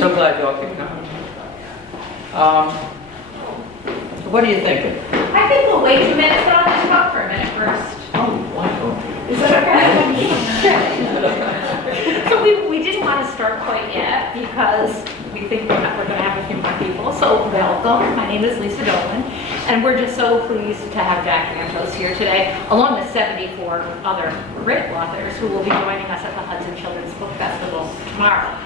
so glad you all could come. What are you thinking? I think we'll wait 2 minutes, but I'll just talk for a minute first. Oh, wonderful. Is that okay? So we didn't want to start quite yet because we think we're going to have a few more people. So welcome. My name is Lisa Dolan, and we're just so pleased to have Jack Gantos here today, along with 74 other great authors who will be joining us at the Hudson Children's Book Festival tomorrow.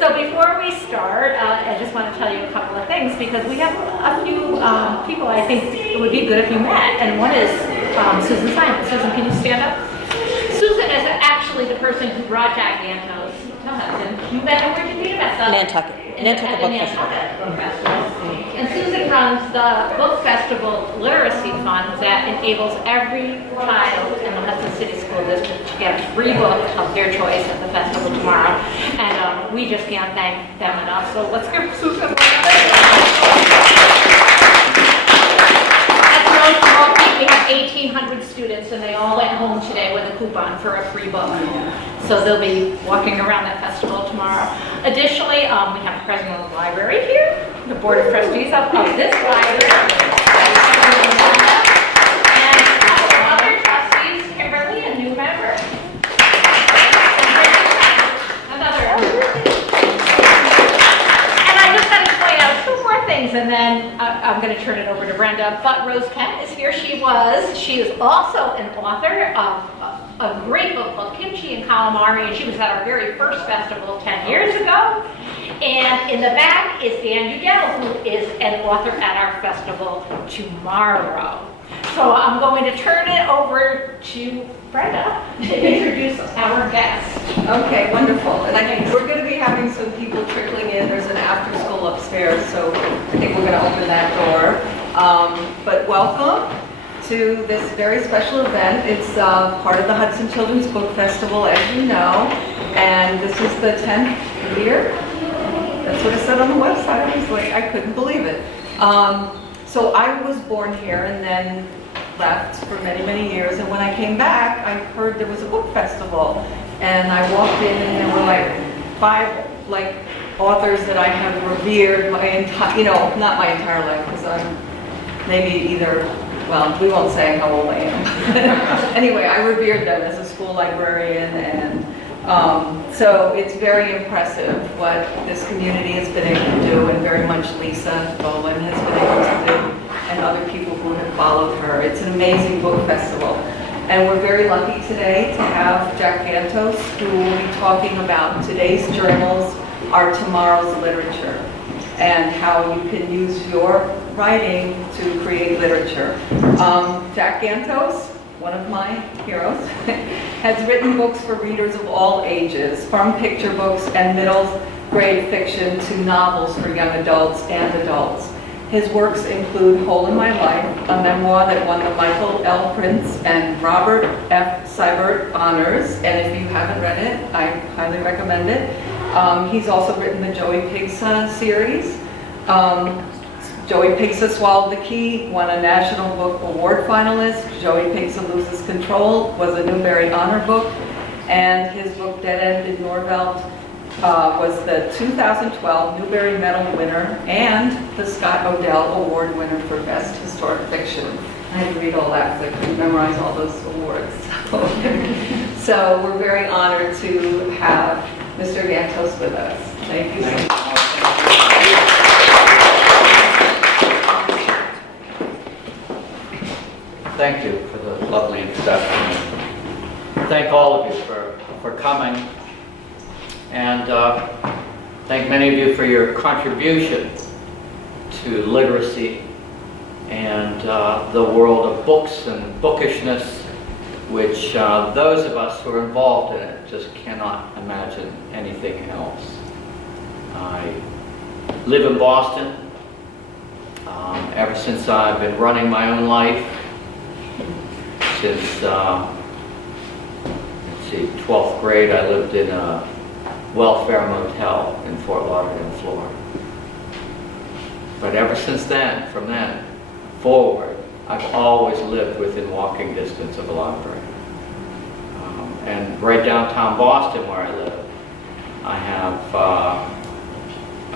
So before we start, I just want to tell you a couple of things because we have a few people I think it would be good if you met. And one is Susan Simon. Susan, can you stand up? Susan is actually the person who brought Jack Gantos to Hudson. You met her, where did you meet him at? Nantucket Book Festival. And Susan runs the Book Festival Literacy Fund that enables every child in the Hudson City School District to get a free book of their choice at the festival tomorrow. And we just can't thank them enough. So let's give Susan a we have 1,800 students, and they all went home today with a coupon for a free book. So they'll be walking around that festival tomorrow. Additionally, we have the president of the library here, the board of trustees of this library, and a couple of other trustees, Kimberly, a new member. And then I'm going to turn it over to Brenda. But Rose Kent is here. She is also an author of a great book called Kimchi and Calamari, and she was at our very first festival 10 years ago. And in the back is Dan Ugel, who is an author at our festival tomorrow. So I'm going to turn it over to Brenda to introduce our guest. Okay, wonderful. And I think we're going to be having some people trickling in. There's an after school upstairs, so I think we're going to open that door. But welcome to this very special event. It's part of the Hudson Children's Book Festival, as you know, and this is the 10th year. That's what it said on the website. I was like, I couldn't believe it. So I was born here and then left for many, many years, and when I came back, I heard there was a book festival, and I walked in and there were like 5 authors that I have revered my entire, not my entire life, because I'm maybe well, we won't say how old I am. Anyway, I revered them as a school librarian, and so it's very impressive what this community has been able to do, and very much Lisa Dolan has been able to do, and other people who have followed her. It's an amazing book festival. And we're very lucky today to have Jack Gantos, who will be talking about today's journals are tomorrow's literature, and how you can use your writing to create literature. Jack Gantos, one of my heroes, has written books for readers of all ages, from picture books and middle grade fiction to novels for young adults and adults. His works include Hole in My Life, a memoir that won the Michael L. Prince and Robert F. Seibert honors, and if you haven't read it, I highly recommend it. He's also written the Joey Pigsa series. Joey Pigsa Swallowed the Key won a National Book Award finalist. Joey Pigsa Loses Control was a Newbery Honor book, and his book Dead End in Norvelt was the 2012 Newbery Medal winner and the Scott Odell Award winner for Best Historic Fiction. I had to read all that because I couldn't memorize all those awards. So we're very honored to have Mr. Gantos with us. Thank you so much. Thank you for the lovely introduction. Thank all of you for coming. And thank many of you for your contribution to literacy and the world of books and bookishness, which those of us who are involved in it just cannot imagine anything else. I live in Boston. Ever since I've been running my own life, since 12th grade, I lived in a welfare motel in Fort Lauderdale, Florida. But ever since then, from then forward, I've always lived within walking distance of a library. And right downtown Boston, where I live, I have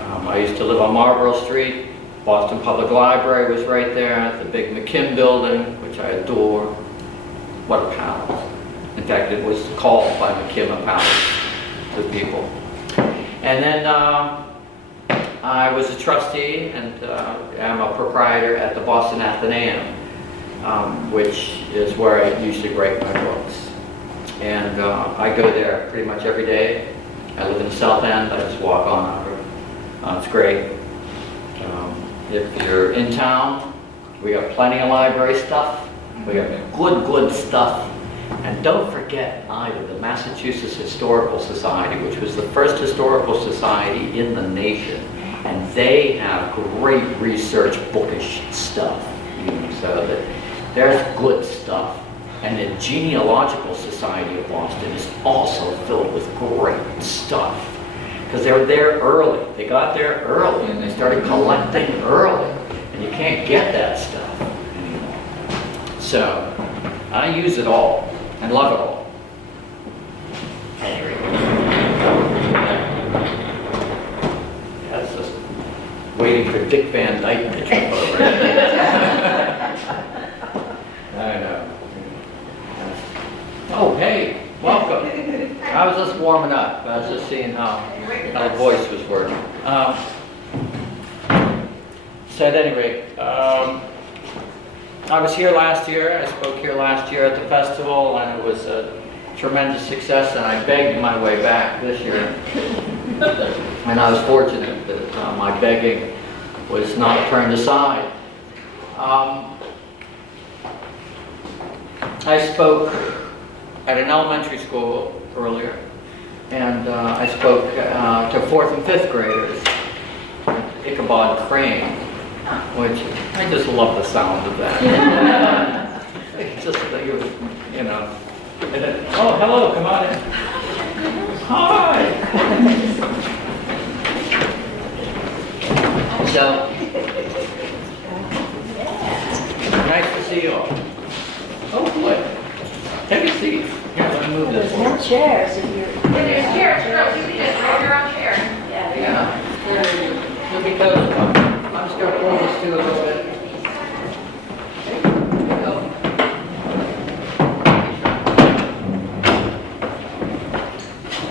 I used to live on Marlborough Street. Boston Public Library was right there, the big McKim building, which I adore. What a palace. In fact, it was called by McKim a palace to people. And then I was a trustee and I'm a proprietor at the Boston Athenaeum, which is where I usually write my books. And I go there pretty much every day. I live in the South End, I just walk on over. It's great. If you're in town, we got plenty of library stuff. We got good stuff. And don't forget either the Massachusetts Historical Society, which was the first historical society in the nation. And they have great research bookish stuff. So that there's good stuff. And the Genealogical Society of Boston is also filled with great stuff. Because they were there early. They got there early and they started collecting early. And you can't get that stuff anymore. So, I use it all and love it all. Anyway. That's just waiting for Dick Van Dyke to jump over. I know. Oh, hey, welcome. I was just warming up. I was just seeing how the voice was working. So at any rate, I was here last year. I spoke here last year at the festival, and it was a tremendous success, and I begged my way back this year. And I was fortunate that my begging was not turned aside. I spoke at an elementary school earlier, and I spoke to 4th and 5th graders, Ichabod Crane, which I just love the sound of that. It's just, you know. And then, oh, hello, come on in. Hi. So, nice to see you all. Oh, boy. Take a seat. Here, let me move this There's no forward. chairs if you're. There's chairs, girls, you can just grab your own chair. Yeah. You'll be close. I'm just going to pull this to a little bit. There you go.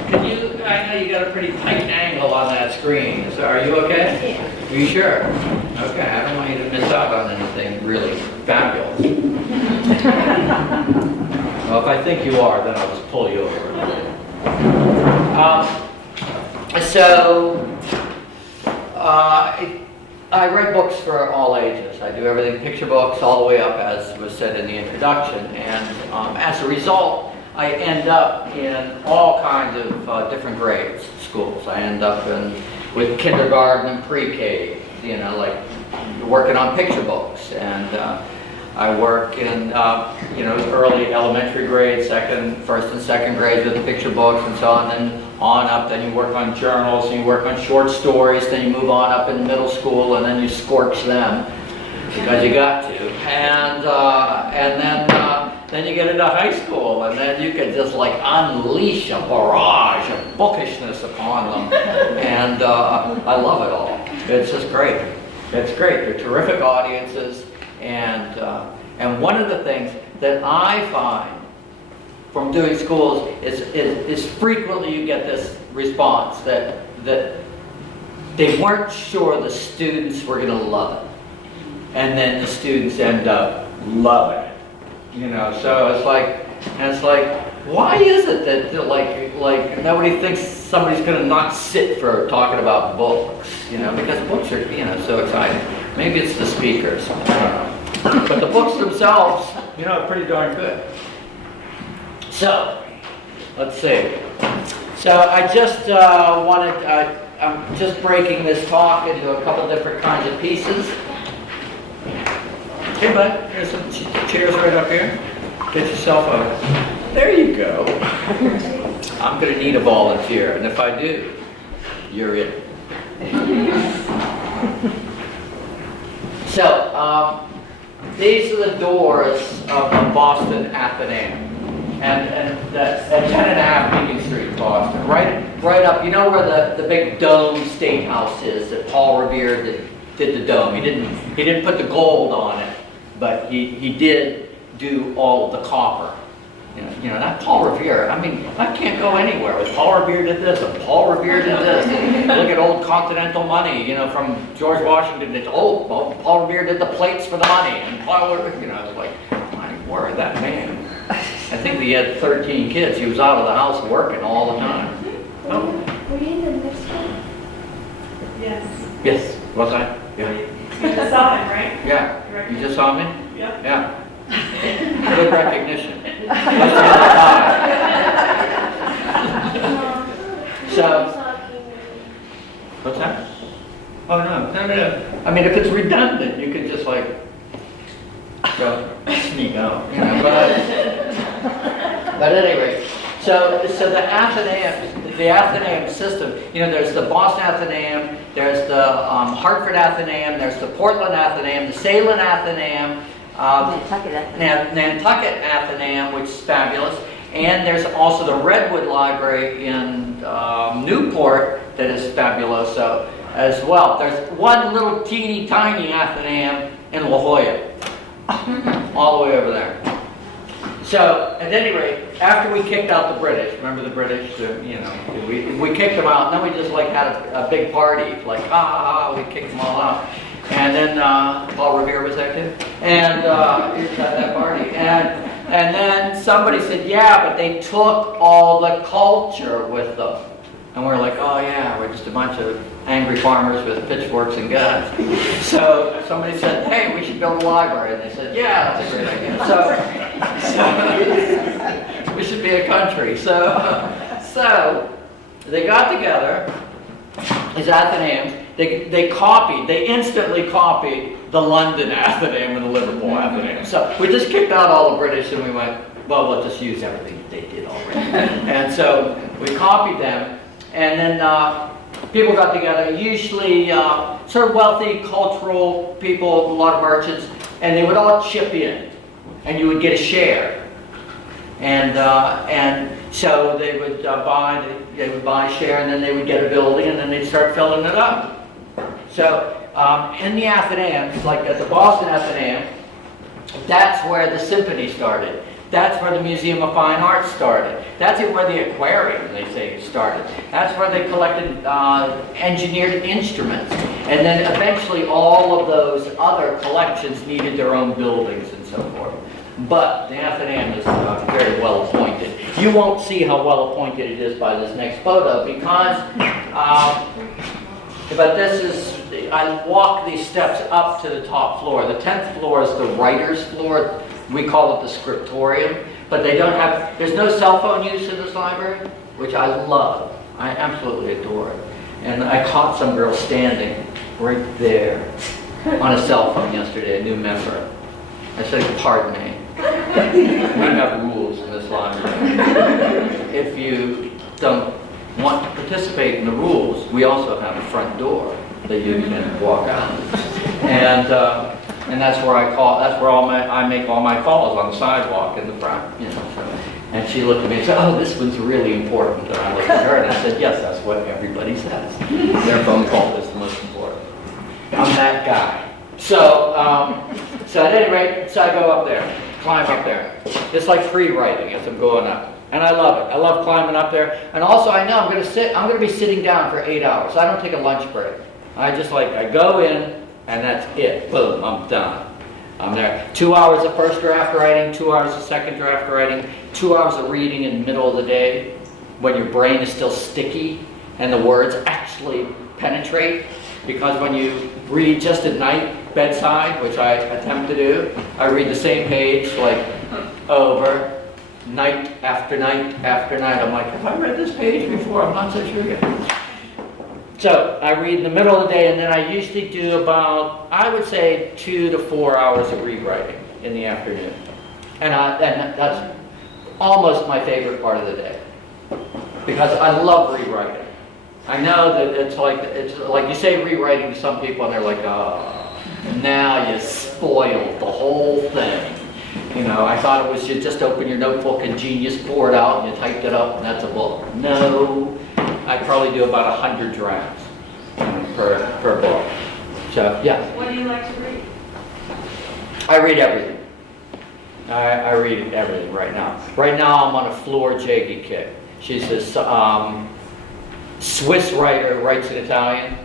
Can you, I know you got a pretty tight angle on that screen. So are you okay? Yeah. Are you sure? Okay, I don't want you to miss out on anything really fabulous. Well, if I think you are, then I'll just pull you over. I write books for all ages. I do everything picture books all the way up, as was said in the introduction. And as a result, I end up in all kinds of different grades, schools. I end up with kindergarten and pre-K, you know, like working on picture books. And I work in, early elementary grades, first and second grades with the picture books and so on, and on up. Then you work on journals, and you work on short stories. Then you move on up in middle school, and then you scorch them because you got to. And then you get into high school, and then you can just like unleash a barrage of bookishness upon them. And I love it all. It's just great. It's great. They're terrific audiences. And one of the things that I find from doing schools is frequently you get this response that they weren't sure the students were going to love it, and then the students end up loving it. You know, so it's like, why is it that like nobody thinks somebody's going to not sit for talking about books? You know, because books are so exciting. Maybe it's the speakers. I don't know. But the books themselves, are pretty darn good. So, let's see. So I just I'm just breaking this talk into a couple different kinds of pieces. Hey bud, there's some chairs right up here. Get yourself over. There you go. I'm going to need a volunteer, and if I do, you're it. So, these are the doors of the Boston Athenaeum, and that's at 10.5 Beacon Street, Boston. Right right up, you know where the big dome steakhouse is that Paul Revere did the dome. He didn't put the gold on it, but he did do all of the copper. You know, that Paul Revere, I mean, I can't go anywhere with Paul Revere did this and Paul Revere did this. Look at old Continental money, you know, from George Washington. It's, well, Paul Revere did the plates for the money. And Paul Revere, you know, it's like, my word, that man. I think he had 13 kids. He was out of the house working all the time. Oh. Were you in the next one? Yes. Yes, was I? Yeah. You just saw him, right? Yeah. You just saw me? Yeah. Yeah. Good recognition. So, what's that? Oh, no. I mean, if it's redundant, you could just like go sneak out, you know. But at any rate, so the Athenaeum system, you know, there's the Boston Athenaeum, there's the Hartford Athenaeum, there's the Portland Athenaeum, the Salem Athenaeum, Nantucket Athenaeum, which is fabulous, and there's also the Redwood Library in Newport that is fabuloso as well. There's one little teeny tiny Athenaeum in La Jolla, all the way over there. So, at any rate, after we kicked out the British, remember the British, you know, we kicked them out, and then we just like had a big party, like, we kicked them all out. And then Paul Revere was there too, and he was at that party. And then somebody said, yeah, but they took all the culture with them. And we're like, oh yeah, we're just a bunch of angry farmers with pitchforks and guns. So somebody said, hey, we should build a library. And they said, yeah, that's a great idea. So we should be a country. So they got together, these Athenaeums. They instantly copied the London Athenaeum and the Liverpool Athenaeum. So we just kicked out all the British and we went, well, let's just use everything they did already. And so we copied them, and then people got together, usually sort of wealthy, cultural people, a lot of merchants, and they would all chip in, and you would get a share. And so they would buy a share, and then they would get a building, and then they'd start filling it up. So in the Athenaeums, like at the Boston Athenaeum, that's where the symphony started. That's where the Museum of Fine Arts started. That's where the aquarium, they say, started. That's where they collected engineered instruments. And then eventually all of those other collections needed their own buildings and so forth. But the Athenaeum is very well appointed. You won't see how well appointed it is by this next photo because, but this is, I walk these steps up to the top floor. The 10th floor is the writer's floor. We call it the scriptorium. But they don't have, there's no cell phone use in this library, which I love. I absolutely adore it. And I caught some girl standing right there on a cell phone yesterday, a new member. I said, pardon me. We have rules in this library. If you don't want to participate in the rules, we also have a front door that you can walk out. And that's where that's where I make all my calls, on the sidewalk in the front, you know. So. And she looked at me and said, oh, this one's really important. And I looked at her and I said, yes, that's what everybody says. Their phone call is the most important. I'm that guy. So at any rate, so I go up there, climb up there. It's like free writing as I'm going up. And I love it. I love climbing up there. And also I know I'm going to be sitting down for 8 hours. I don't take a lunch break. I go in and that's it. Boom, I'm done. I'm there. 2 hours of first draft writing, 2 hours of second draft writing, 2 hours of reading in the middle of the day when your brain is still sticky and the words actually penetrate. Because when you read just at night, bedside, which I attempt to do, I read the same page like over, night after night after night. I'm like, have I read this page before? I'm not so sure yet. So I read in the middle of the day, and then I usually do about, I would say, 2 to 4 hours of rewriting in the afternoon. And that's almost my favorite part of the day, because I love rewriting. I know that it's like you say rewriting to some people, and they're like, oh, now you spoiled the whole thing. You know, I thought it was you just open your notebook and Genius pour it out and you typed it up and that's a book. No, I probably do about 100 drafts per book. So, yeah. What do you like to read? I read everything. I read everything right now. Right now I'm on a Fleur Jaggi kick. She's this Swiss writer who writes in Italian.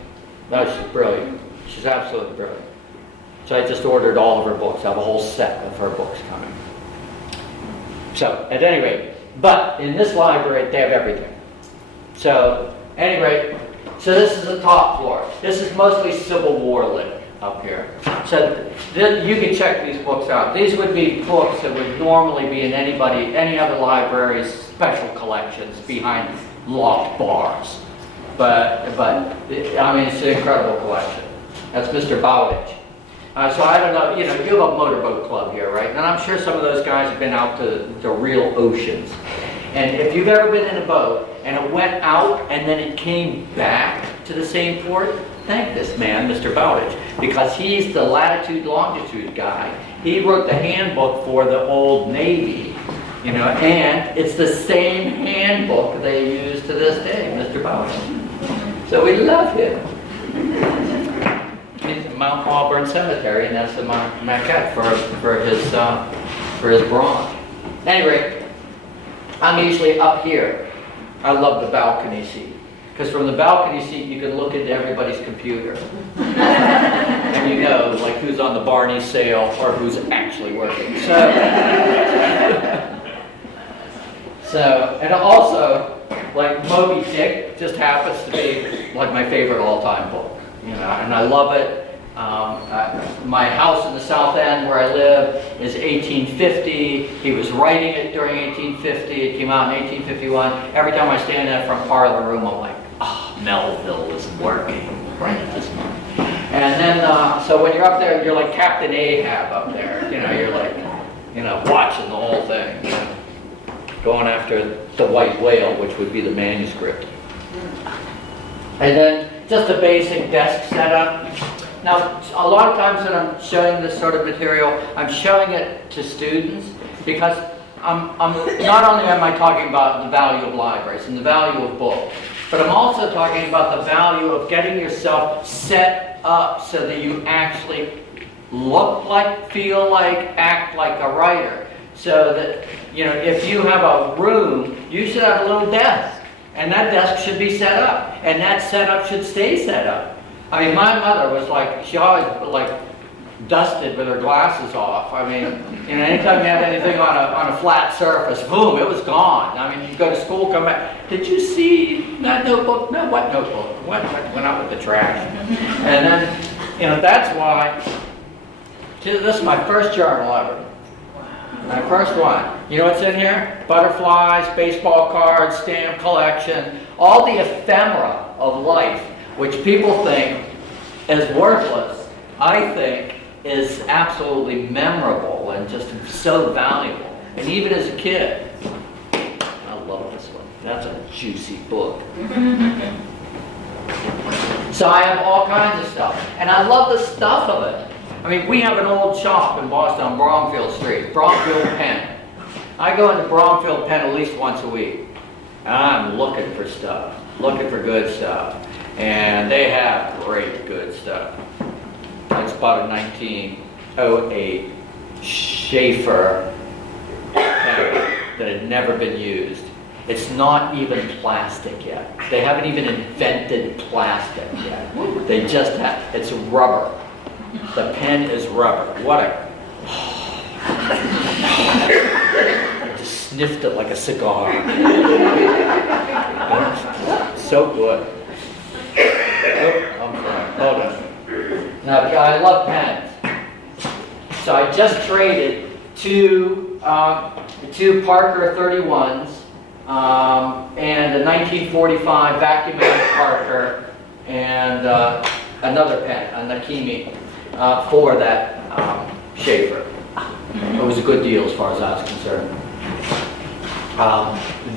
No, she's brilliant. She's absolutely brilliant. So I just ordered all of her books. I have a whole set of her books coming. So, at any rate, but in this library they have everything. So, at any rate, so this is the top floor. This is mostly Civil War lit up here. So you can check these books out. These would be books that would normally be in any other library's special collections behind locked bars. But I mean, it's an incredible collection. That's Mr. Bowditch. So I don't know, you have a motorboat club here, right? And I'm sure some of those guys have been out to the real oceans. And if you've ever been in a boat and it went out and then it came back to the same port, thank this man, Mr. Bowditch, because he's the latitude, longitude guy. He wrote the handbook for the old Navy, and it's the same handbook they use to this day, Mr. Bowditch. So we love him. He's at Mount Auburn Cemetery, and that's the maquette for his bronze. Anyway, I'm usually up here. I love the balcony seat. Because from the balcony seat, you can look into everybody's computer. And like who's on the Barney sale or who's actually working. So, and also, like Moby Dick just happens to be like my favorite all-time book. And I love it. My house in the South End where I live is 1850. He was writing it during 1850. It came out in 1851. Every time I stand in that front part of the room, I'm like, Melville is working right at this moment. And then, so when you're up there, you're like Captain Ahab up there. You're like, watching the whole thing. Going after the white whale, which would be the manuscript. And then just a basic desk setup. Now, a lot of times when I'm showing this sort of material, I'm showing it to students because I'm not only am I talking about the value of libraries and the value of books, but I'm also talking about the value of getting yourself set up so that you actually look like, feel like, act like a writer. So that, if you have a room, you should have a little desk. And that desk should be set up. And that setup should stay set up. I mean, my mother was like, she always dusted with her glasses off. I mean, anytime you had anything on a flat surface, boom, it was gone. I mean, you go to school, come back, did you see that notebook? No, what notebook? What went out with the trash? And then, that's why, this is my first journal ever. My first one. You know what's in here? Butterflies, baseball cards, stamp collection, all the ephemera of life, which people think is worthless, I think is absolutely memorable and just so valuable. And even as a kid, I love this one. That's a juicy book. So I have all kinds of stuff. And I love the stuff of it. I mean, we have an old shop in Boston on Bromfield Street, Bromfield Pen. I go into Bromfield Pen at least once a week. And I'm looking for stuff, looking for good stuff. And they have great good stuff. It's about a 1908 Schaefer pen that had never been used. It's not even plastic yet. They haven't even invented plastic yet. They just have, it's rubber. The pen is rubber. What a... I just sniffed it like a cigar. So good. Oh, I'm sorry. Hold on. Now, I love pens. So I just traded two Parker 31s and a 1945 vacuum-out Parker and another pen, a Nakimi, for that Schaefer. It was a good deal as far as I was concerned.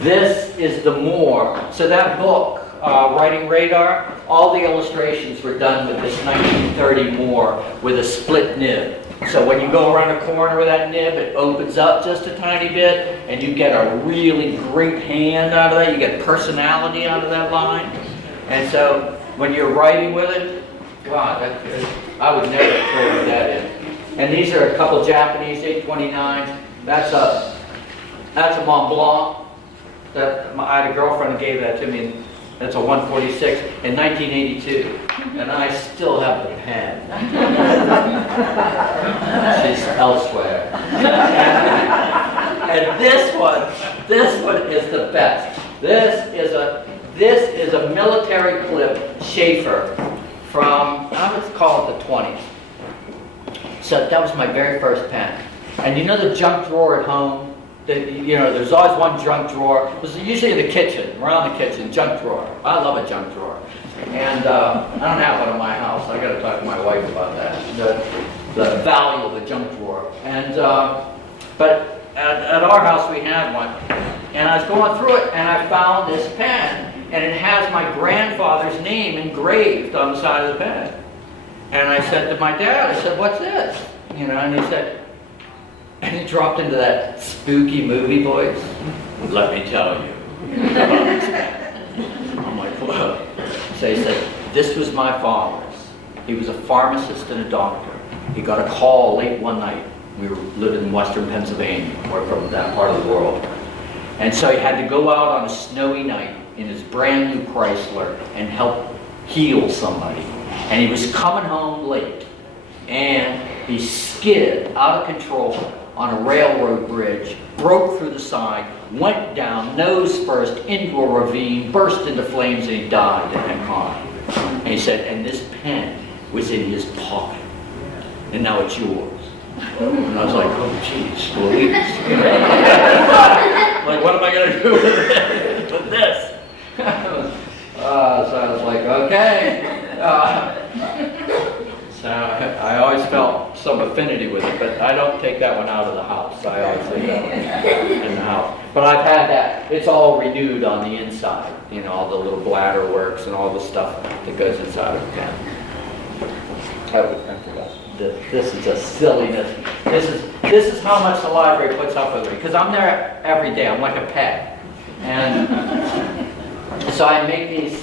This is the Moore. So that book, Writing Radar, all the illustrations were done with this 1930 Moore with a split nib. So when you go around the corner with that nib, it opens up just a tiny bit, and you get a really great hand out of that. You get personality out of that line. And so when you're writing with it, God, I would never throw that in. And these are a couple Japanese 829s. That's a Mont Blanc. I had a girlfriend who gave that to me. That's a 146 in 1982, and I still have the pen. She's elsewhere. And this one is the best. This is a military clip Schaefer from, I would call it the 20s. So that was my very first pen. And you know the junk drawer at home? There's always one junk drawer. It was usually in the kitchen, around the kitchen, junk drawer. I love a junk drawer. And I don't have one in my house. I got to talk to my wife about that. The value of the junk drawer. And but at our house we had one. And I was going through it, and I found this pen, and it has my grandfather's name engraved on the side of the pen. And I said to my dad, I said, "What's this?" And he said. And he dropped into that spooky movie voice. "Let me tell you about this man." I'm like, "Whoa." So he said, "This was my father's. He was a pharmacist and a doctor. He got a call late one night. We were living in western Pennsylvania, or from that part of the world. And so he had to go out on a snowy night in his brand new Chrysler and help heal somebody. And he was coming home late. And he skid out of control on a railroad bridge, broke through the side, went down nose first into a ravine, burst into flames, and he died in that car." And he said, "And this pen was in his pocket, and now it's yours." And I was like, "Oh, geez, Louise." Like, what am I going to do with this? So I was like, okay. So I always felt some affinity with it, but I don't take that one out of the house. I always leave that one in the house. But I've had that. It's all renewed on the inside. All the little bladder works and all the stuff that goes inside of the pen. I forgot. This is a silliness. This is how much the library puts up with me, because I'm there every day. I'm like a pet. And so I make these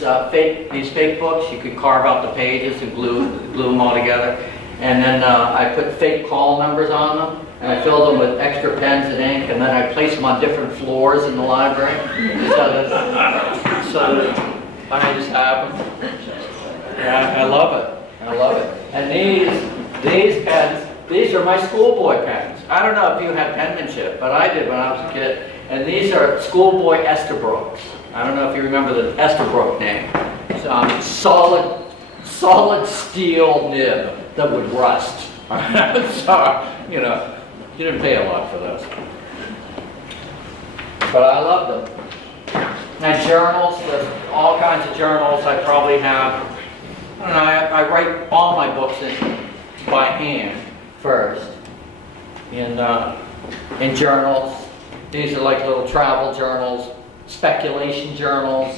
fake books. You could carve out the pages and glue them all together. And then I put fake call numbers on them, and I fill them with extra pens and ink, and then I place them on different floors in the library. So that I just have them. Yeah, I love it. I love it. And these pens, these are my schoolboy pens. I don't know if you had penmanship, but I did when I was a kid. And these are schoolboy Estabrooks. I don't know if you remember the Estabrook name. It's, solid steel nib that would rust. So, you didn't pay a lot for those. But I love them. And journals, there's all kinds of journals. I probably have, I write all my books by hand first. In journals. These are like little travel journals, speculation journals,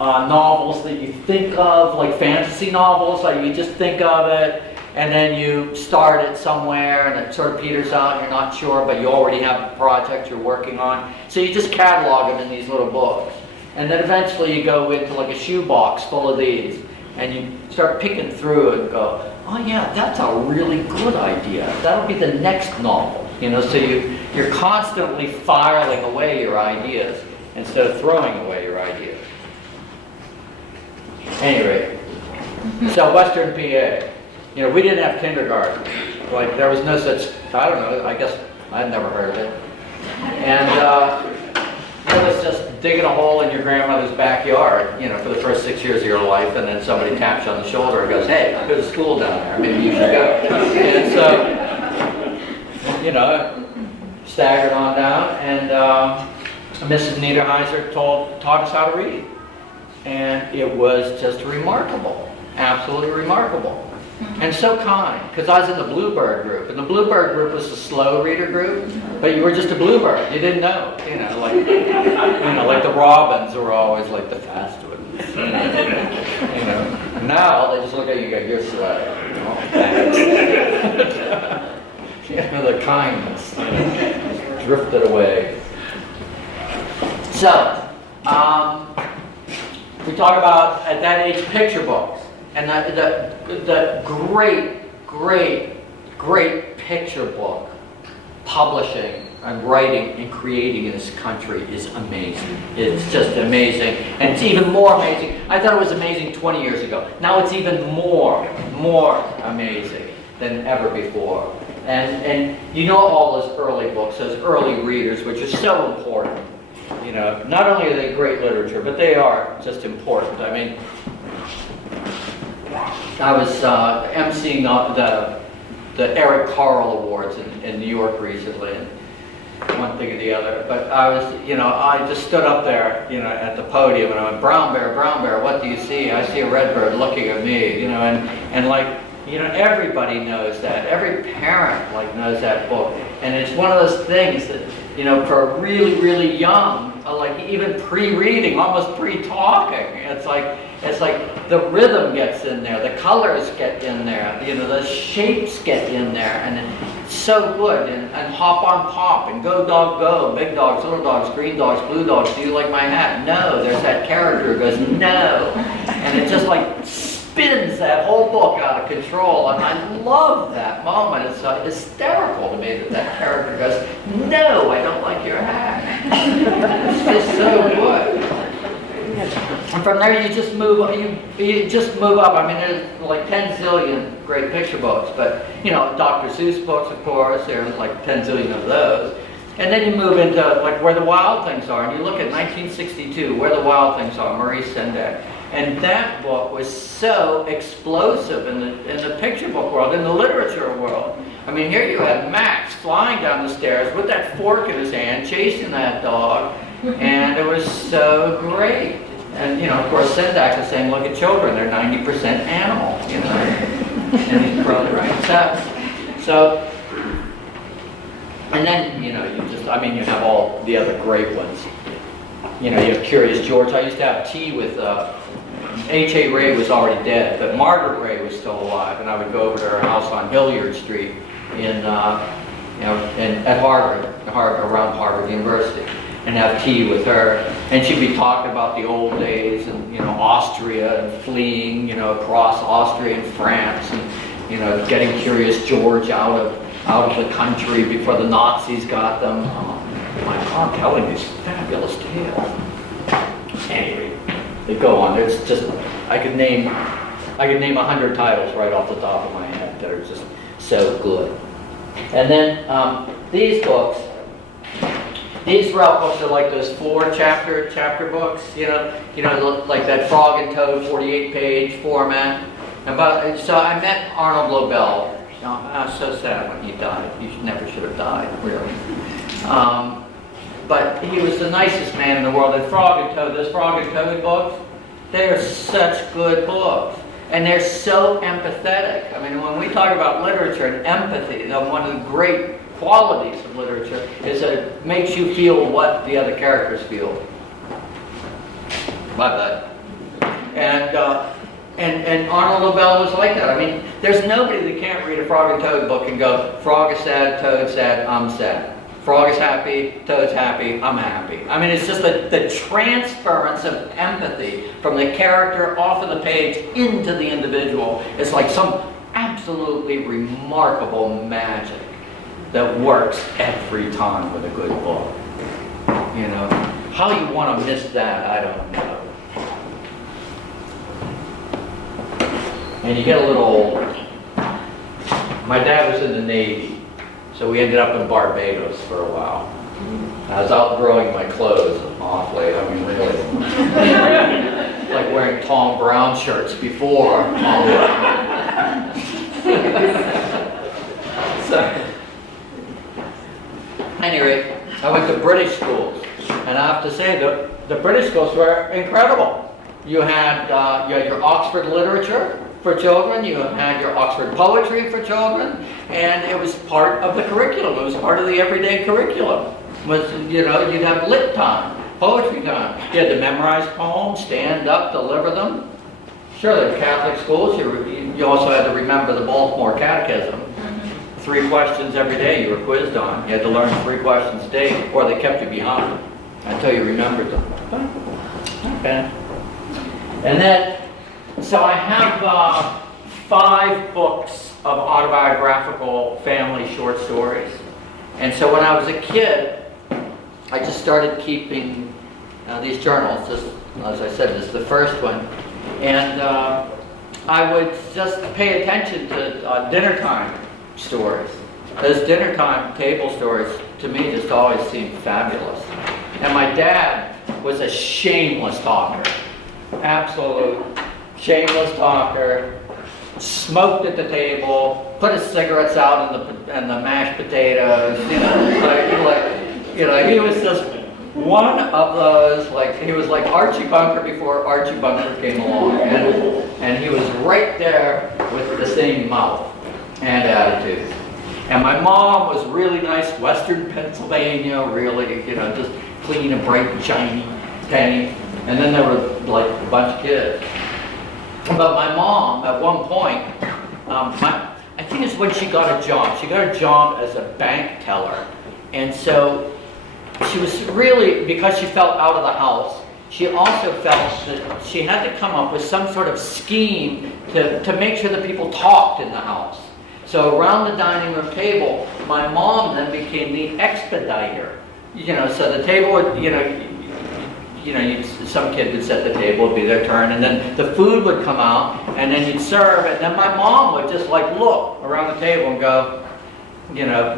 novels that you think of, like fantasy novels, like you just think of it, and then you start it somewhere and it sort of peters out and you're not sure, but you already have a project you're working on. So you just catalog them in these little books. And then eventually you go into like a shoebox full of these, and you start picking through and go, "Oh yeah, that's a really good idea. That'll be the next novel." So you're constantly filing away your ideas instead of throwing away your ideas. Anyway, so Western PA, we didn't have kindergarten. Like, there was no such, I don't know, I guess I'd never heard of it. And it was just digging a hole in your grandmother's backyard, for the first 6 years of your life, and then somebody taps you on the shoulder and goes, "Hey, there's a school down there, maybe you should go." And so, staggered on down, and Mrs. Niederheiser taught us how to read. And it was just remarkable, absolutely remarkable. And so kind, because I was in the Bluebird group, and the Bluebird group was the slow reader group, but you were just a Bluebird, you didn't know, like the Robins were always like the fast ones. Now they just look at you and go, "You're slow." Oh, thanks. The kindness drifted away. So, we talk about, at that age, picture books. And the great picture book publishing and writing and creating in this country is amazing. It's just amazing. And it's even more amazing. I thought it was amazing 20 years ago. Now it's even more amazing than ever before. And you know all those early books, those early readers, which are so important. You know, not only are they great literature, but they are just important. I mean, I was emceeing the Eric Carle Awards in New York recently, and one thing or the other. But I just stood up there, at the podium, and I went, brown bear, what do you see? I see a red bird looking at me, and everybody knows that. Every parent, knows that book. And it's one of those things that, for really young, even pre-reading, almost pre-talking, it's like the rhythm gets in there, the colors get in there, the shapes get in there, and it's so good. And hop on pop, and go dog go, big dogs, little dogs, green dogs, blue dogs, do you like my hat? No. There's that character who goes, no. And it just spins that whole book out of control, and I love that moment. It's hysterical to me that character goes, no, I don't like your hat. It's just so good. And from there you just move up. I mean, there's 10 zillion great picture books, but Dr. Seuss books, of course, there's 10 zillion of those. And then you move into Where the Wild Things Are, and you look at 1962, Where the Wild Things Are, Maurice Sendak. And that book was so explosive in the picture book world, in the literature world. I mean, here you had Max flying down the stairs with that fork in his hand, chasing that dog, and it was so great. And, of course, Sendak is saying, look at children, they're 90% animal, and he's probably right. So, and then, you have all the other great ones. You have Curious George. I used to have tea with, H.A. Ray was already dead, but Margaret Ray was still alive, and I would go over to her house on Hilliard Street at Harvard, around Harvard University, and have tea with her. And she'd be talking about the old days and, Austria and fleeing, across Austria and France and, getting Curious George out of the country before the Nazis got them. My God, telling these fabulous tales. Anyway, they go on. It's just, I could name 100 titles right off the top of my head that are just so good. And then these books, these Ralph books are like those 4 chapter books, like that Frog and Toad 48-page format. So I met Arnold Lobel. I was so sad when he died. He never should have died, really. But he was the nicest man in the world. And Frog and Toad, those Frog and Toad books, they're such good books. And they're so empathetic. I mean, when we talk about literature and empathy, one of the great qualities of literature is that it makes you feel what the other characters feel. And Arnold Lobel was like that. I mean, there's nobody that can't read a Frog and Toad book and go, Frog is sad, Toad's sad, I'm sad. Frog is happy, Toad's happy, I'm happy. I mean, it's just the transference of empathy from the character off of the page into the individual. It's like some absolutely remarkable magic that works every time with a good book. How you want to miss that, I don't know. And you get a little older. My dad was in the Navy, so we ended up in Barbados for a while. I was outgrowing my clothes awfully, I mean really. Like wearing Tom Brown shirts before Tom Brown. So, anyway, I went to British schools, and I have to say the British schools were incredible. You had your Oxford literature for children, you had your Oxford poetry for children, and it was part of the curriculum. It was part of the everyday curriculum. You'd have lit time, poetry time. You had to memorize poems, stand up, deliver them. Sure, the Catholic schools, you also had to remember the Baltimore Catechism. 3 questions every day you were quizzed on. You had to learn 3 questions a day, or they kept you behind until you remembered them. Okay. And then, so I have 5 books of autobiographical family short stories. And so when I was a kid, I just started keeping these journals. Just, as I said, this is the first one. And I would just pay attention to dinner time stories. Those dinner time table stories, to me, just always seemed fabulous. And my dad was a shameless talker. Absolute shameless talker. Smoked at the table, put his cigarettes out in the mashed potatoes, he was just one of those, he was like Archie Bunker before Archie Bunker came along, and he was right there with the same mouth and attitude. And my mom was really nice, Western Pennsylvania, really, just clean and bright and shiny, penny. And then there were like a bunch of kids. But my mom, at one point, I think it's when she got a job. She got a job as a bank teller. And so she was really, because she felt out of the house, she also felt that she had to come up with some sort of scheme to make sure that people talked in the house. So around the dining room table, my mom then became the expediter. So the table would, some kid would set the table, it'd be their turn, and then the food would come out, and then you'd serve, and then my mom would just look around the table and go,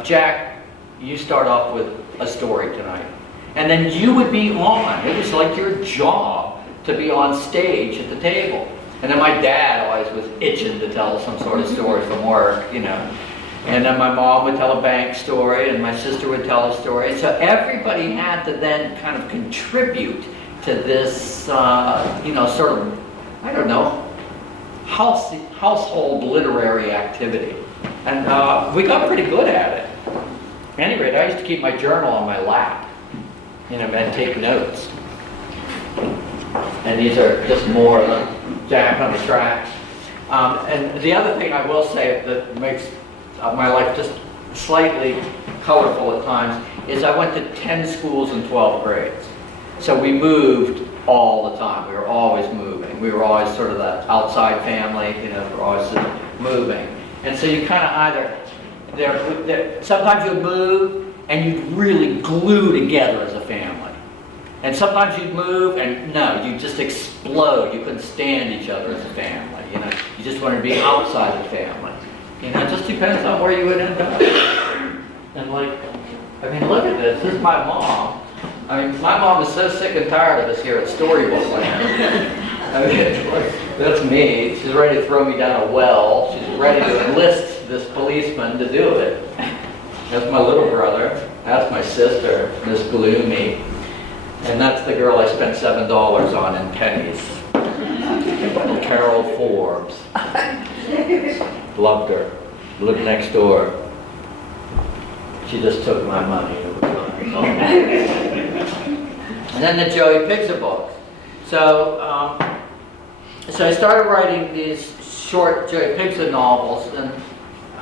Jack, you start off with a story tonight. And then you would be on. It was like your job to be on stage at the table. And then my dad always was itching to tell some sort of story from work, And then my mom would tell a bank story, and my sister would tell a story. So everybody had to then kind of contribute to this, sort of, I don't know, household literary activity. And we got pretty good at it. At any rate, I used to keep my journal on my lap, and take notes. And these are just more Jack on the tracks. And the other thing I will say that makes my life just slightly colorful at times is I went to 10 schools in 12 grades. So we moved all the time. We were always moving. We were always sort of that outside family, we were always moving. And so you kind of sometimes you'd move and you'd really glue together as a family. And sometimes you'd move and no, you'd just explode. You couldn't stand each other as a family. You just wanted to be outside the family. It just depends on where you would end up. And look at this. This is my mom. My mom is so sick and tired of us here at Storybook Land. That's me. She's ready to throw me down a well. She's ready to enlist this policeman to do it. That's my little brother. That's my sister, Miss Gloomy. And that's the girl I spent $7 on in pennies. Carol Forbes. Loved her. Lived next door. She just took my money. And then the Joey Pigza books. So I started writing these short Joey Pigza novels, and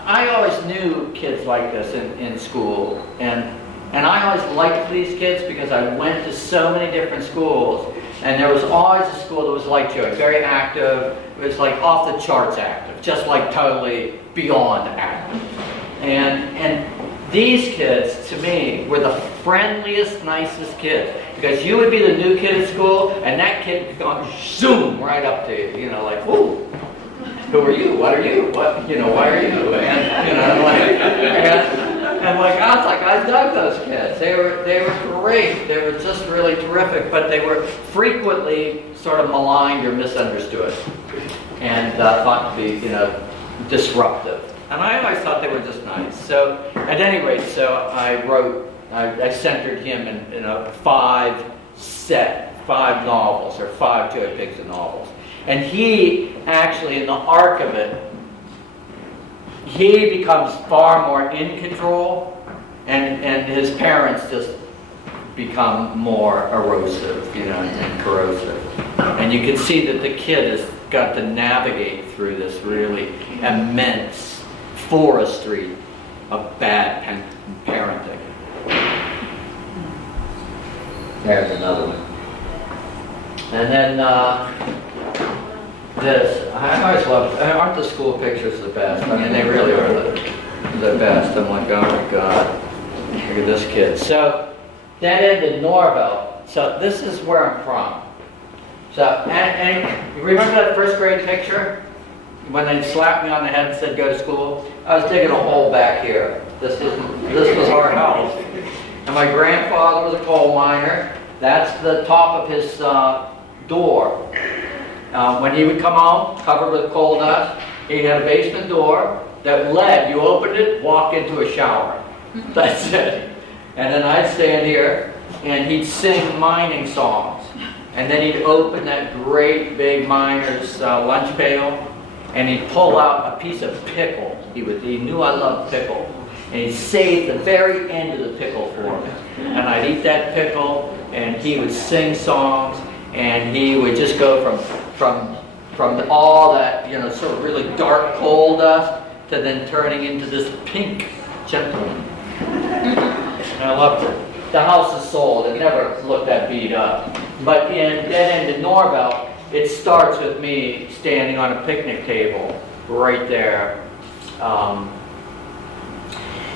I always knew kids like this in school, and I always liked these kids because I went to so many different schools, and there was always a school that was like Joey, very active. It was like off the charts active, just like totally beyond active. And these kids, to me, were the friendliest, nicest kids. Because you would be the new kid at school, and that kid would go zoom right up to you, whoa, who are you? What are you? What, why are you? I dug those kids. They were great. They were just really terrific, but they were frequently sort of maligned or misunderstood, and thought to be, disruptive. And I always thought they were just nice. So, at any rate, I centered him in a 5 novels, or 5 Joey Pigza novels. And he actually, in the arc of it, he becomes far more in control, and his parents just become more erosive, and corrosive. And you can see that the kid has got to navigate through this really immense forestry of bad parenting. There's another one. And then this, I always love, aren't the school pictures the best? I mean, they really are the best. I'm like, oh my God, look at this kid. So, that ended Norville. So this is where I'm from. So, and you remember that first grade picture? When they slapped me on the head and said, go to school? I was digging a hole back here. This was our house. And my grandfather was a coal miner. That's the top of his door. When he would come home, covered with coal dust, he had a basement door that led, you opened it, walk into a shower. That's it. And then I'd stand here, and he'd sing mining songs. And then he'd open that great big miner's lunch pail, and he'd pull out a piece of pickle. He knew I loved pickle. And he'd save the very end of the pickle for me. And I'd eat that pickle, and he would sing songs, and he would just go from all that, sort of really dark coal dust to then turning into this pink gentleman. And I loved it. The house is sold. It never looked that beat up. But in Dead End in Norville, it starts with me standing on a picnic table right there,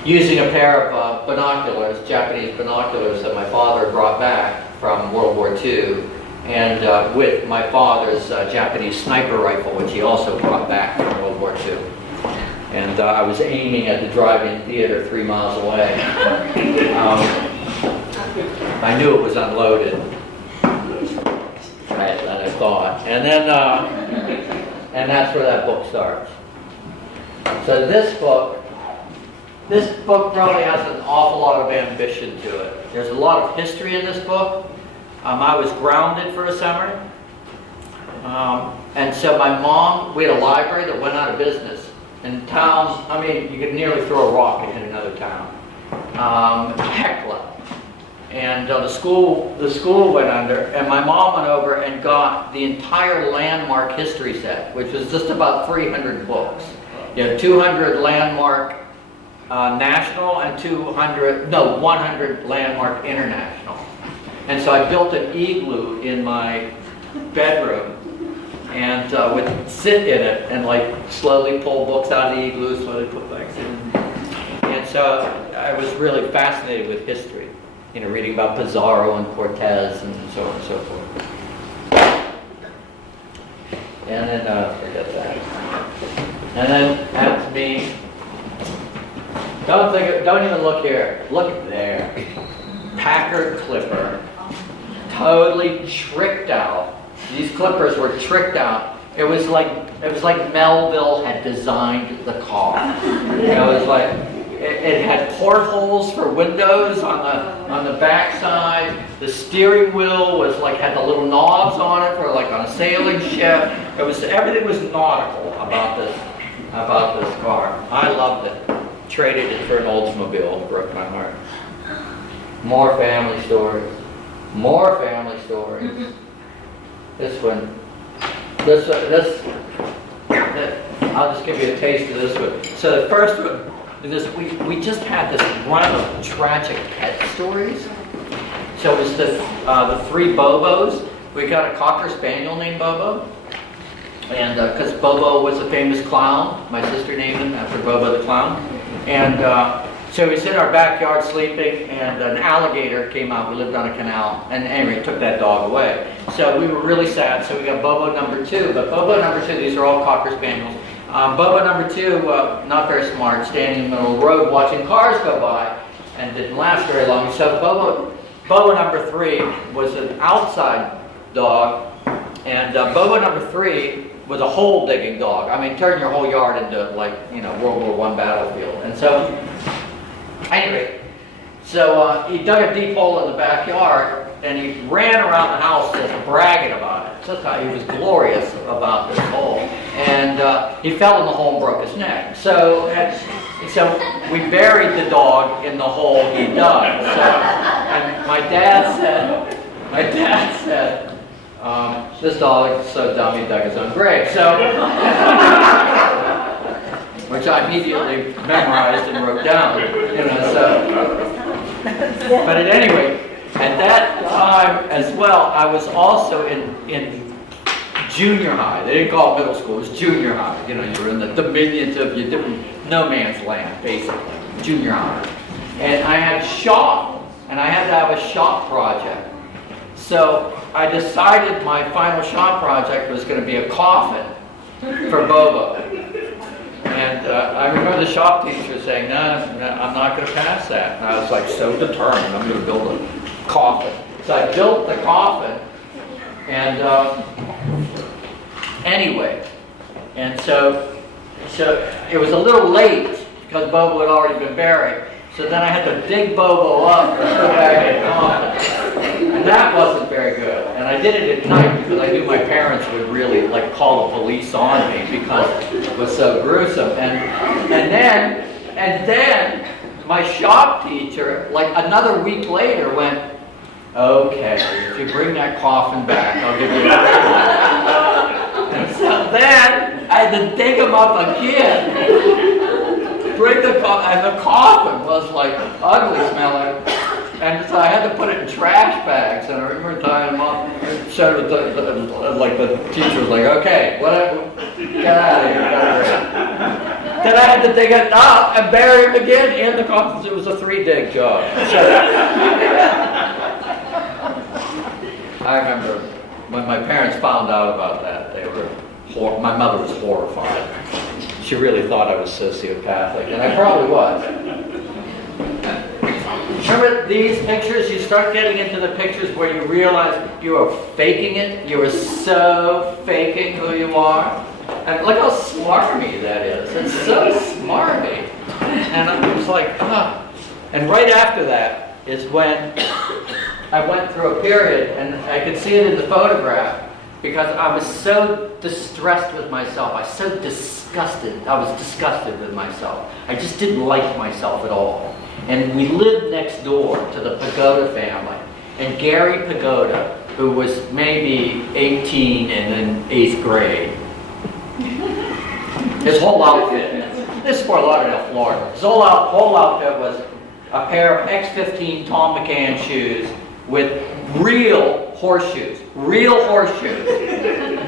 using a pair of binoculars, Japanese binoculars that my father brought back from World War II, and with my father's Japanese sniper rifle, which he also brought back from World War II. And I was aiming at the drive-in theater 3 miles away. I knew it was unloaded. I thought. And then, and that's where that book starts. So this book probably has an awful lot of ambition to it. There's a lot of history in this book. I was grounded for a summer. And so my mom, we had a library that went out of business. In towns, you could nearly throw a rock and hit another town. Hecla. And the school went under, and my mom went over and got the entire landmark history set, which was just about 300 books. 200 landmark national and 100 landmark international. And so I built an igloo in my bedroom and would sit in it and slowly pull books out of the igloo, slowly put books in. And so I was really fascinated with history, reading about Pizarro and Cortez and so on and so forth. And then, forget that. And then that's me. Don't even look here. Look there. Packard Clipper. Totally tricked out. These clippers were tricked out. It was like Melville had designed the car. It was like it had portholes for windows on the back side. The steering wheel was had the little knobs on it for on a sailing ship. Everything was nautical about this car. I loved it. Traded it for an Oldsmobile. Broke my heart. More family stories. More family stories. This one. I'll just give you a taste of this one. So the first one, we just had this run of tragic pet stories. So it was the three Bobos. We got a Cocker Spaniel named Bobo. And because Bobo was a famous clown, my sister named him after Bobo the clown. And so we was in our backyard sleeping, and an alligator came out. We lived on a canal, and anyway, took that dog away. So we were really sad. So we got Bobo number 2. But Bobo number 2, these are all Cocker Spaniels. Bobo number 2, not very smart, standing in the middle of the road watching cars go by, and didn't last very long. So Bobo number 3 was an outside dog, and Bobo number 3 was a hole-digging dog. Turn your whole yard into World War I battlefield. And so, anyway, he dug a deep hole in the backyard, and he ran around the house just bragging about it. Just how he was glorious about this hole. And he fell in the hole and broke his neck. So we buried the dog in the hole he dug. So, and my dad said, this dog is so dumb he dug his own grave. So which I immediately memorized and wrote down. But at any rate, at that time as well, I was also in junior high. They didn't call it middle school, it was junior high. You were in the dominions of your different no man's land, basically, junior high. And I had shop, and I had to have a shop project. So I decided my final shop project was going to be a coffin for Bobo. And I remember the shop teacher saying, no, I'm not going to pass that. And I was like so determined, I'm going to build a coffin. So I built the coffin, and anyway, and so it was a little late because Bobo had already been buried. So then I had to dig Bobo up and put back in the coffin. And that wasn't very good. And I did it at night because I knew my parents would really call the police on me because it was so gruesome. And then my shop teacher, another week later, went, okay, if you bring that coffin back, I'll give you a raise. And so then I had to dig him up again. Bring the coffin, and the coffin was ugly smelling, and so I had to put it in trash bags. And I remember tying them up. So the teacher was like, "Okay, whatever, get out of here." Then I had to dig it up and bury him again in the coffin. It was a 3-dig job. So, I remember when my parents found out about that, my mother was horrified. She really thought I was sociopathic, and I probably was. Remember these pictures? You start getting into the pictures where you realize you are faking it. You are so faking who you are. And look how smarmy that is. It's so smarmy. And I was like, ah. And right after that is when I went through a period, and I could see it in the photograph, because I was so distressed with myself. I was disgusted with myself. I just didn't like myself at all. And we lived next door to the Pagoda family. And Gary Pagoda, who was maybe 18 and in 8th grade, his whole outfit, this is Fort Lauderdale, Florida, his whole outfit was a pair of X15 Tom McCann shoes with real horseshoes,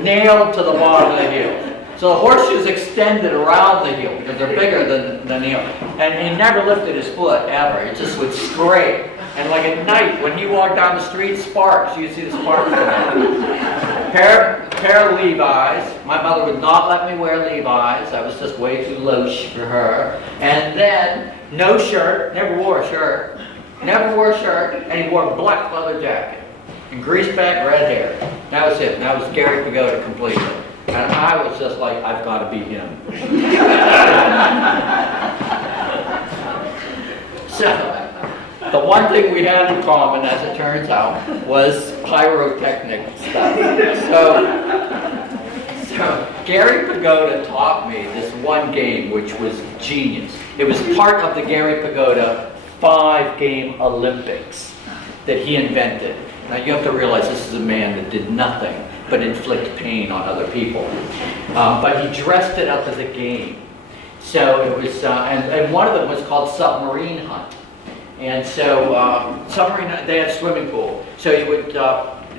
nailed to the bottom of the heel. So the horseshoes extended around the heel because they're bigger than the heel. And he never lifted his foot, ever. He just would scrape. And at night, when he walked down the street, sparks, you'd see the sparks come out. Pair of Levi's. My mother would not let me wear Levi's. I was just way too loose for her. And then, no shirt, never wore a shirt. And he wore a black leather jacket. And greaseback red hair. That was it. That was Gary Pagoda completely. And I was just like, I've got to be him. So, the one thing we had in common, as it turns out, was pyrotechnic stuff. So Gary Pagoda taught me this one game, which was genius. It was part of the Gary Pagoda 5-game Olympics that he invented. Now you have to realize this is a man that did nothing but inflict pain on other people. But he dressed it up as a game. So it was, and one of them was called Submarine Hunt. And so they had a swimming pool. So you would,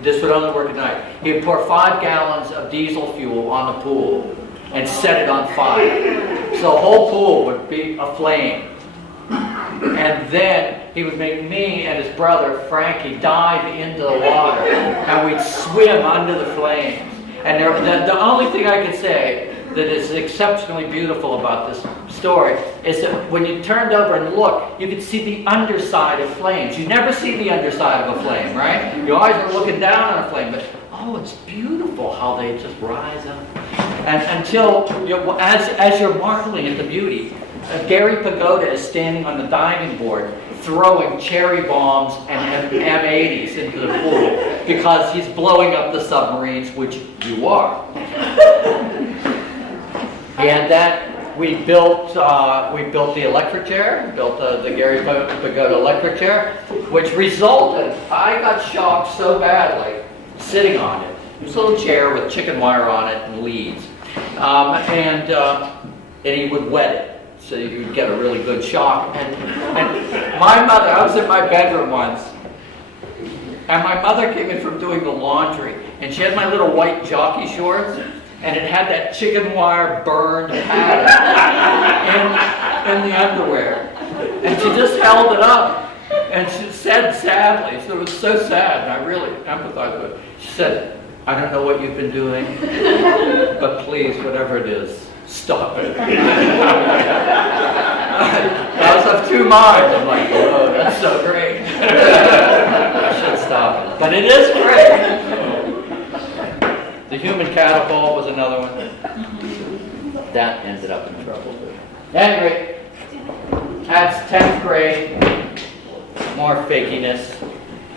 this would only work at night. He would pour 5 gallons of diesel fuel on the pool and set it on fire. So the whole pool would be aflame. And then he would make me and his brother, Frankie, dive into the water, and we'd swim under the flames. And the only thing I can say that is exceptionally beautiful about this story is that when you turned over and looked, you could see the underside of flames. You never see the underside of a flame, right? You always are looking down on a flame, but oh, it's beautiful how they just rise up. And until, as you're marveling at the beauty, Gary Pagoda is standing on the diving board throwing cherry bombs and M80s into the pool because he's blowing up the submarines, which you are. And that we built the electric chair, built the Gary Pagoda electric chair, which resulted, I got shocked so badly sitting on it. It was a little chair with chicken wire on it and leads. and he would wet it so you would get a really good shock. And my mother, I was in my bedroom once, and my mother came in from doing the laundry, and she had my little white jockey shorts, and it had that chicken wire burned pattern in the underwear. And she just held it up, and she said sadly, so it was so sad, and I really empathized with it. She said, "I don't know what you've been doing, but please, whatever it is, stop it." I was of two minds. I'm like, "Oh, that's so great." I should stop it. But it is great. The human catapult was another one. That ended up in trouble. Anyway, that's 10th grade. More fakiness.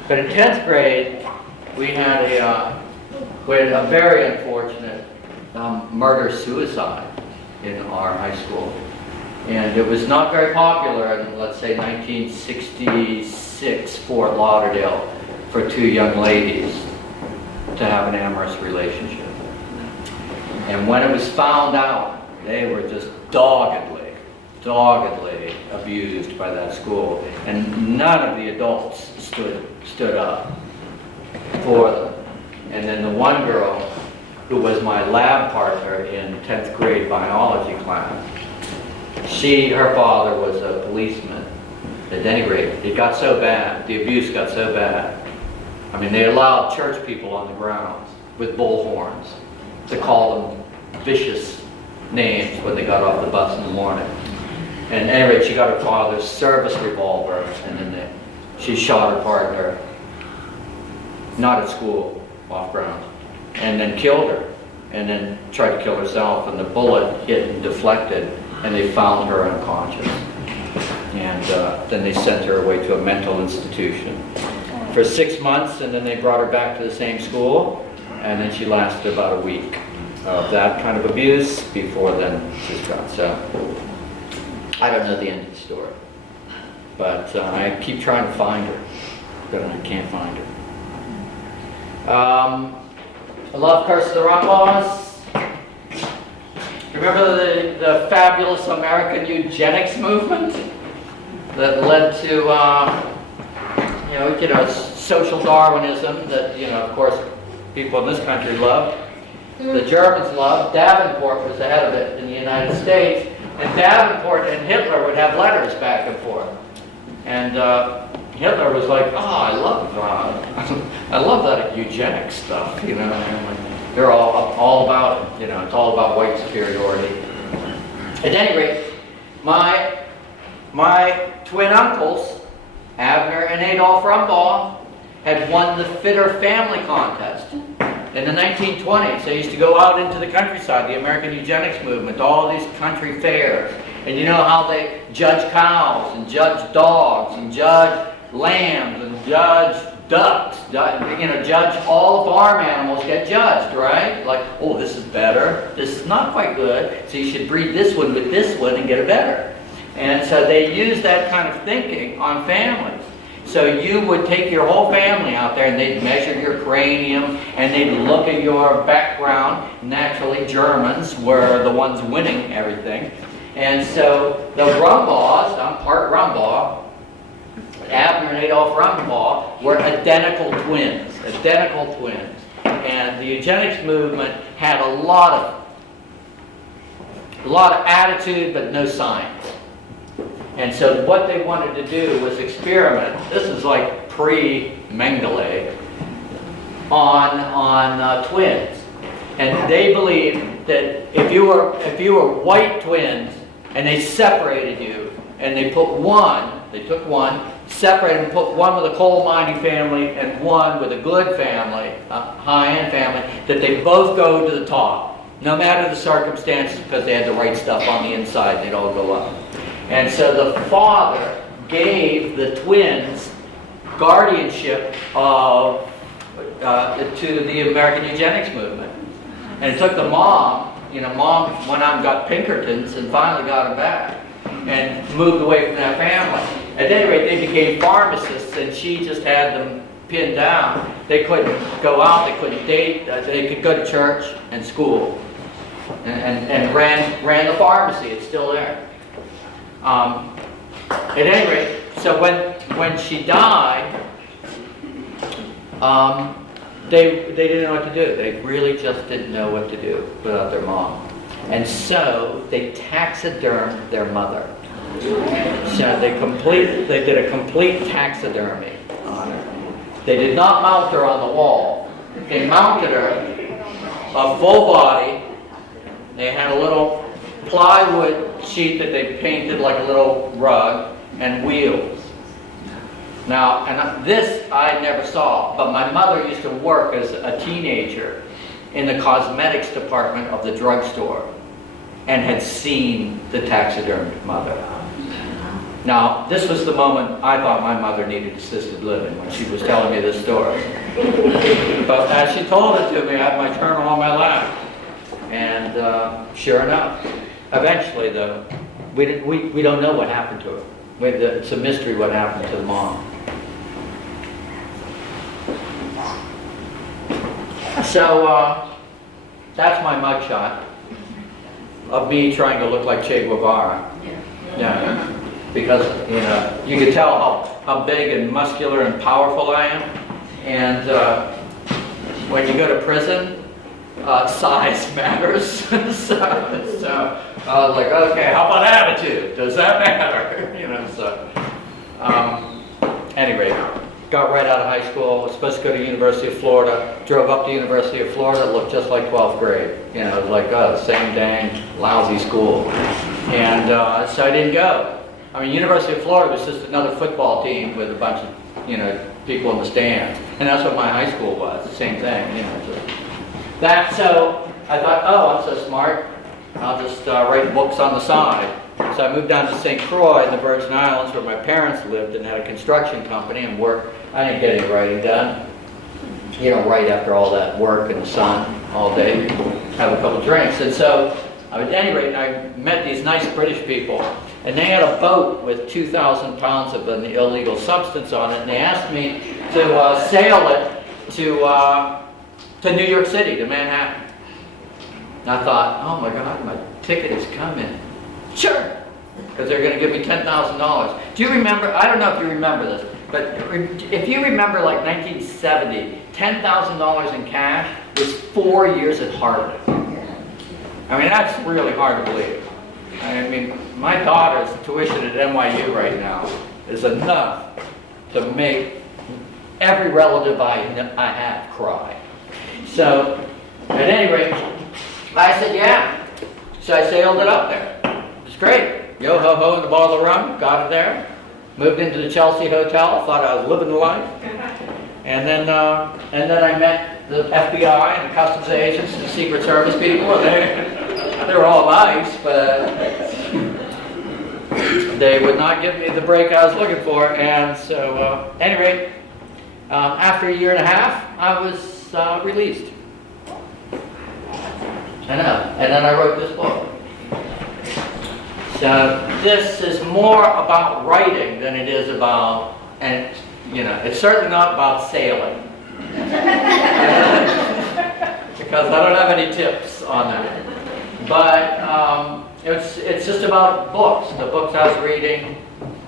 But in 10th grade, we had a very unfortunate murder-suicide in our high school. And it was not very popular in, let's say, 1966 Fort Lauderdale for two young ladies to have an amorous relationship. And when it was found out, they were just doggedly abused by that school. And none of the adults stood up for them. And then the one girl who was my lab partner in 10th grade biology class, her father was a policeman. At any rate, it got so bad, the abuse got so bad. I mean, they allowed church people on the grounds with bullhorns to call them vicious names when they got off the bus in the morning. And at any rate, she got her father's service revolver, and then she shot her partner, not at school, off ground, and then killed her, and then tried to kill herself, and the bullet hit and deflected, and they found her unconscious. And then they sent her away to a mental institution for 6 months, and then they brought her back to the same school, and then she lasted about a week of that kind of abuse before then she was gone. So I don't know the end of the story, but I keep trying to find her, but I can't find her. I love Curse of the Rumbaugh. Remember the fabulous American eugenics movement that led to social Darwinism that, of course, people in this country loved. The Germans loved. Davenport was the head of it in the United States. And Davenport and Hitler would have letters back and forth. And Hitler was like, I love that eugenics stuff, and they're all about it, it's all about white superiority. At any rate, my twin uncles, Abner and Adolph Rumbaugh, had won the Fitter Family Contest. In the 1920s, they used to go out into the countryside, the American eugenics movement, all these country fairs. And you know how they judge cows, and judge dogs, and judge lambs, and judge ducks. Judge all farm animals get judged, right? Like, oh, this is better, this is not quite good, so you should breed this one with this one and get it better. And so they use that kind of thinking on families. So you would take your whole family out there and they'd measure your cranium and they'd look at your background. Naturally, Germans were the ones winning everything. And so the Rumbaughs, I'm part Rumbaugh, Abner and Adolph Rumbaugh were identical twins. And the eugenics movement had a lot of attitude but no science. And so what they wanted to do was experiment. This is like pre-Mengele on twins, and they believed that if you were white twins and they separated you and they took one, separated and put one with a coal mining family and one with a good family, a high-end family, that they both go to the top, no matter the circumstances, because they had the right stuff on the inside. They'd all go up. And so the father gave the twins guardianship to the American eugenics movement. And it took the mom, mom went out and got Pinkertons and finally got them back and moved away from that family. At any rate, they became pharmacists and she just had them pinned down. They couldn't go out, they couldn't date, they could go to church and school. and ran the pharmacy. It's still there. At any rate, so when she died, they didn't know what to do. They really just didn't know what to do without their mom. And so they taxidermed their mother. So they did a complete taxidermy on her. They did not mount her on the wall. They mounted her a full body. They had a little plywood sheet that they painted like a little rug and wheels. Now, and this I never saw, but my mother used to work as a teenager in the cosmetics department of the drugstore and had seen the taxidermed mother. Now, this was the moment I thought my mother needed assisted living, when she was telling me this story. But as she told it to me, I had my journal on my lap. And sure enough, eventually though, we don't know what happened to her. It's a mystery what happened to the mom. So that's my mugshot of me trying to look like Che Guevara. Yeah. Because, you know, you can tell how big and muscular and powerful I am. And when you go to prison, size matters. so I was like, okay, how about attitude? Does that matter? You know, so anyway, got right out of high school, was supposed to go to University of Florida, drove up to University of Florida, it looked just like 12th grade. You know, it was like, oh, the same dang lousy school. And so I didn't go. I mean, University of Florida was just another football team with a bunch of, you know, people in the stands. And that's what my high school was, the same thing, you know. So I thought, oh, I'm so smart, I'll just write books on the side. So I moved down to St. Croix in the Virgin Islands where my parents lived and had a construction company and worked. I didn't get any writing done. You know, right after all that work in the sun all day, have a couple drinks. And so, at any rate, I met these nice British people. And they had a boat with 2,000 pounds of an illegal substance on it. And they asked me to sail it to New York City, to Manhattan. And I thought, oh my God, my ticket is coming. Sure, because they're going to give me $10,000. Do you remember, I don't know if you remember this, but if you remember like 1970, $10,000 in cash was 4 years at Harvard. I mean, that's really hard to believe. I mean, my daughter's tuition at NYU right now is enough to make every relative I have cry. So, at any rate, I said, yeah. So I sailed it up there. It was great. Yo-ho-ho and a bottle of rum, got it there. Moved into the Chelsea Hotel, thought I was living the life. And then I met the FBI and the customs agents and the Secret Service people. And they were all nice, but they would not give me the break I was looking for. And so, at any rate, after a year and a half, I was released. I know. And then I wrote this book. So this is more about writing than it is about, and you know, it's certainly not about sailing. Because I don't have any tips on that. But it's just about books, the books I was reading,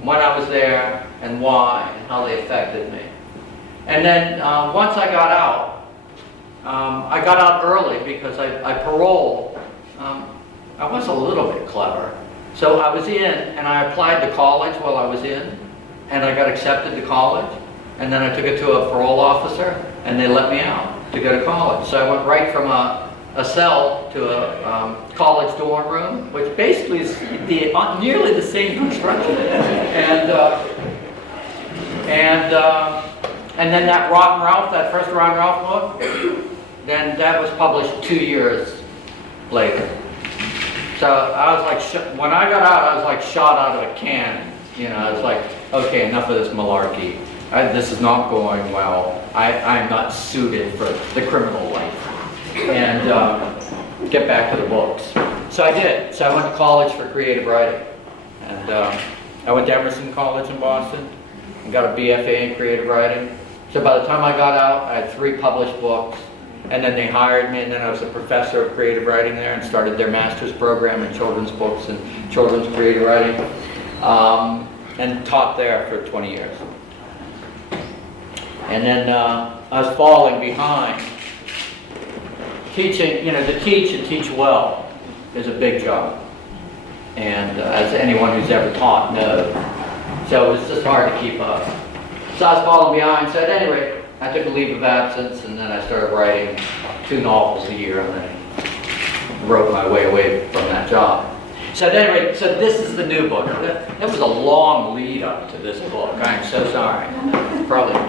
when I was there, and why, and how they affected me. And then once I got out early because I paroled. I was a little bit clever. So I was in, and I applied to college while I was in, and I got accepted to college. And then I took it to a parole officer, and they let me out to go to college. So I went right from a cell to a college dorm room, which basically is nearly the same construction. And then that Rotten Ralph, that first Rotten Ralph book, then that was published 2 years later. So I was like, when I got out, I was like shot out of a cannon. You know, I was like, okay, enough of this malarkey. This is not going well. I'm not suited for the criminal life. And get back to the books. So I did. So I went to college for creative writing. And I went to Emerson College in Boston and got a BFA in creative writing. So by the time I got out, I had 3 published books. And then they hired me, and then I was a professor of creative writing there and started their master's program in children's books and children's creative writing, and taught there for 20 years. And then I was falling behind. Teaching, to teach and teach well is a big job. And as anyone who's ever taught knows. So it was just hard to keep up. So I was falling behind. So at any rate, I took a leave of absence, and then I started writing 2 novels a year, and then I wrote my way away from that job. So at any rate, so this is the new book. It was a long lead up to this book. I'm so sorry. Probably,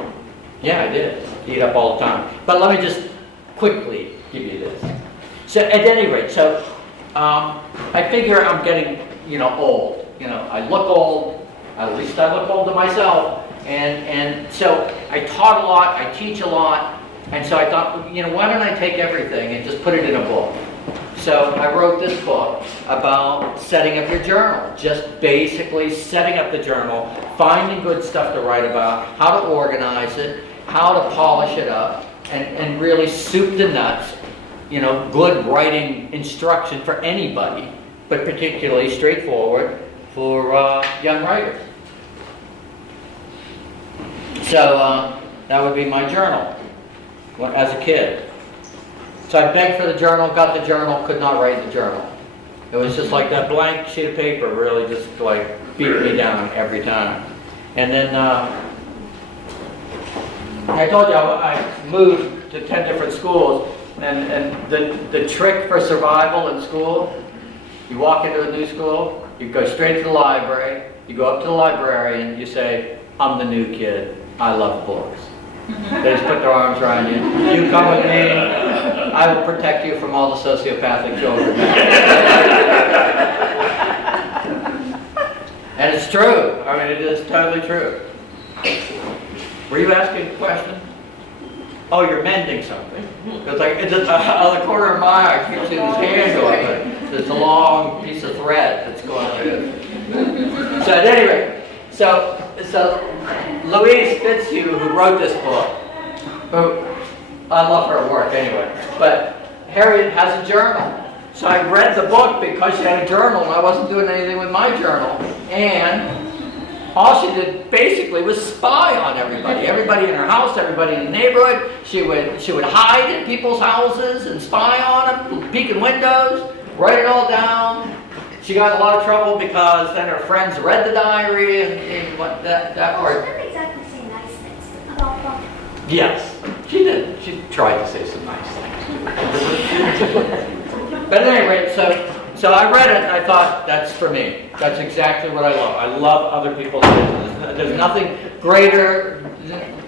yeah, I did. Eat up all the time. But let me just quickly give you this. So at any rate, so I figure I'm getting, old. I look old. At least I look old to myself. And so I taught a lot, I teach a lot, and so I thought, why don't I take everything and just put it in a book? So I wrote this book about setting up your journal, just basically setting up the journal, finding good stuff to write about, how to organize it, how to polish it up, and really soup the nuts, good writing instruction for anybody, but particularly straightforward for young writers. So that would be my journal as a kid. So I begged for the journal, got the journal, could not write the journal. It was just like that blank sheet of paper really just like beat me down every time. And then I told you I moved to 10 different schools, and the trick for survival in school, you walk into a new school, you go straight to the library, you go up to the librarian, you say, I'm the new kid. I love books. They just put their arms around you. You come with me. I will protect you from all the sociopathic children. And it's true. I mean, it is totally true. Were you asking a question? Oh, you're mending something. It's like it's just, on the corner of my eye, I keep seeing this hand going, but it's a long piece of thread that's going through. So at any rate, so Louise Fitzhugh, who wrote this book, who I love her work anyway, but Harriet has a journal. So I read the book because she had a journal, and I wasn't doing anything with my journal. And all she did basically was spy on everybody in her house, everybody in the neighborhood. She would hide in people's houses and spy on them, peek in windows, write it all down. She got in a lot of trouble because then her friends read the diary and what that part. She didn't exactly say nice things about them. Yes, she did. She tried to say some nice things. But at any rate, so I read it and I thought, that's for me. That's exactly what I love. I love other people's business. There's nothing greater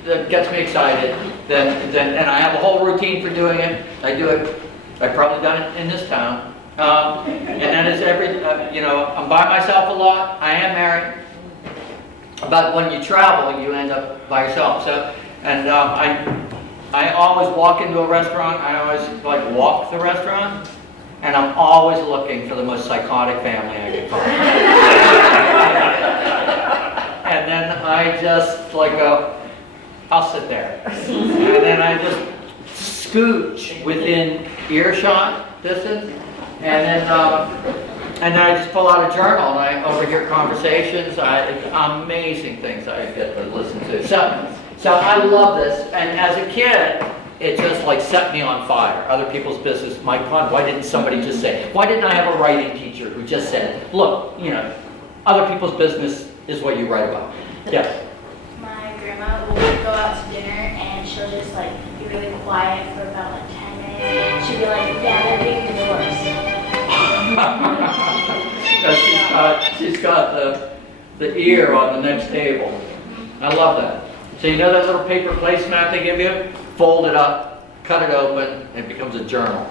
that gets me excited than, and I have a whole routine for doing it. I do it. I've probably done it in this town. And that is I'm by myself a lot. I am married. But when you travel, you end up by yourself. So, and I always walk into a restaurant. I always walk the restaurant, and I'm always looking for the most psychotic family I can find. And then I just go, I'll sit there, and then I just scooch within earshot distance. And then I just pull out a journal and I overhear conversations. Amazing things I get to listen to. So I love this. And as a kid, it just set me on fire. Other people's business. My God, why didn't somebody just say? Why didn't I have a writing teacher who just said, look, other people's business is what you write about. Yes. My grandma will go out to dinner and she'll just be really quiet for about 10 minutes. She'll be like, yeah, they're being divorced. She's got the ear on the next table. I love that. So you know that little paper placemat they give you? Fold it up, cut it open, and it becomes a journal.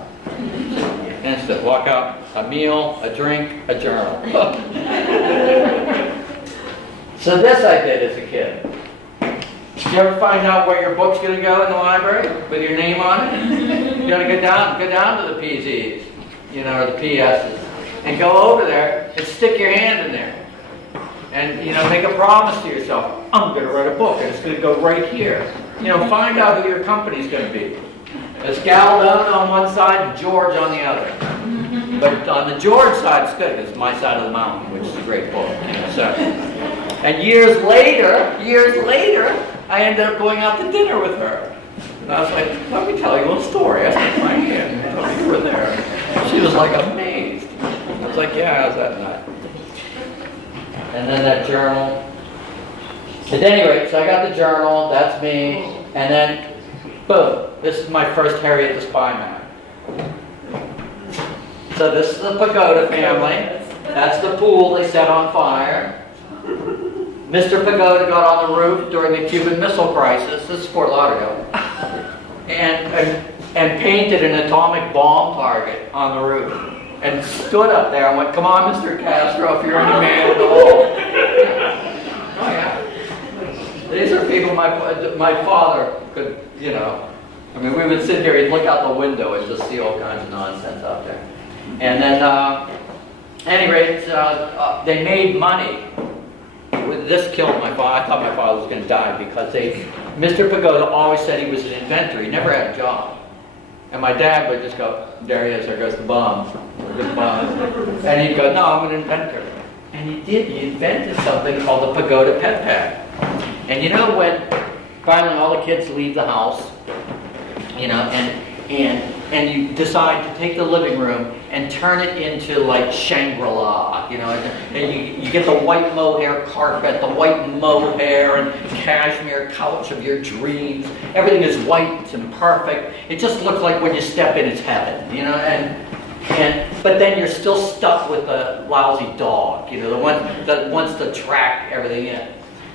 Instant. Walk out, a meal, a drink, a journal. So this I did as a kid. Did you ever find out where your book's going to go in the library with your name on it? You're going to go down to the PZs, or the PSs, and go over there and stick your hand in there. And, make a promise to yourself, I'm going to write a book, and it's going to go right here. Find out who your company's going to be. It's Galdone on one side and George on the other. But on the George side, it's good. It's My Side of the Mountain, which is a great book. So, and years later, I ended up going out to dinner with her. And I was like, let me tell you a little story. I stuck my hand and told her you were there. She was like amazed. I was like, yeah, I was that night. And then that journal. At any rate, so I got the journal, that's me, and then, boom, this is my first Harriet the Spy map. So this is the Pagoda family. That's the pool they set on fire. Mr. Pagoda got on the roof during the Cuban Missile Crisis. This is Fort Lauderdale. And painted an atomic bomb target on the roof. And stood up there and went, come on, Mr. Castro, if you're any man at all. Oh, yeah. These are people my father could, you know. I mean, we would sit here, he'd look out the window and just see all kinds of nonsense out there. And then, at any rate, they made money. This killed my father. I thought my father was going to die because Mr. Pagoda always said he was an inventor. He never had a job. And my dad would just go, there he is, there goes the bomb. And he'd go, no, I'm an inventor. And he did. He invented something called the Pagoda Pet Pad. And you know when finally all the kids leave the house, you know, and you decide to take the living room and turn it into like Shangri-La, you know, and you get the white mohair carpet, the white mohair and cashmere couch of your dreams. Everything is white and perfect. It just looks like when you step in, it's heaven, you know, but then you're still stuck with a lousy dog, you know, the one that wants to track everything in.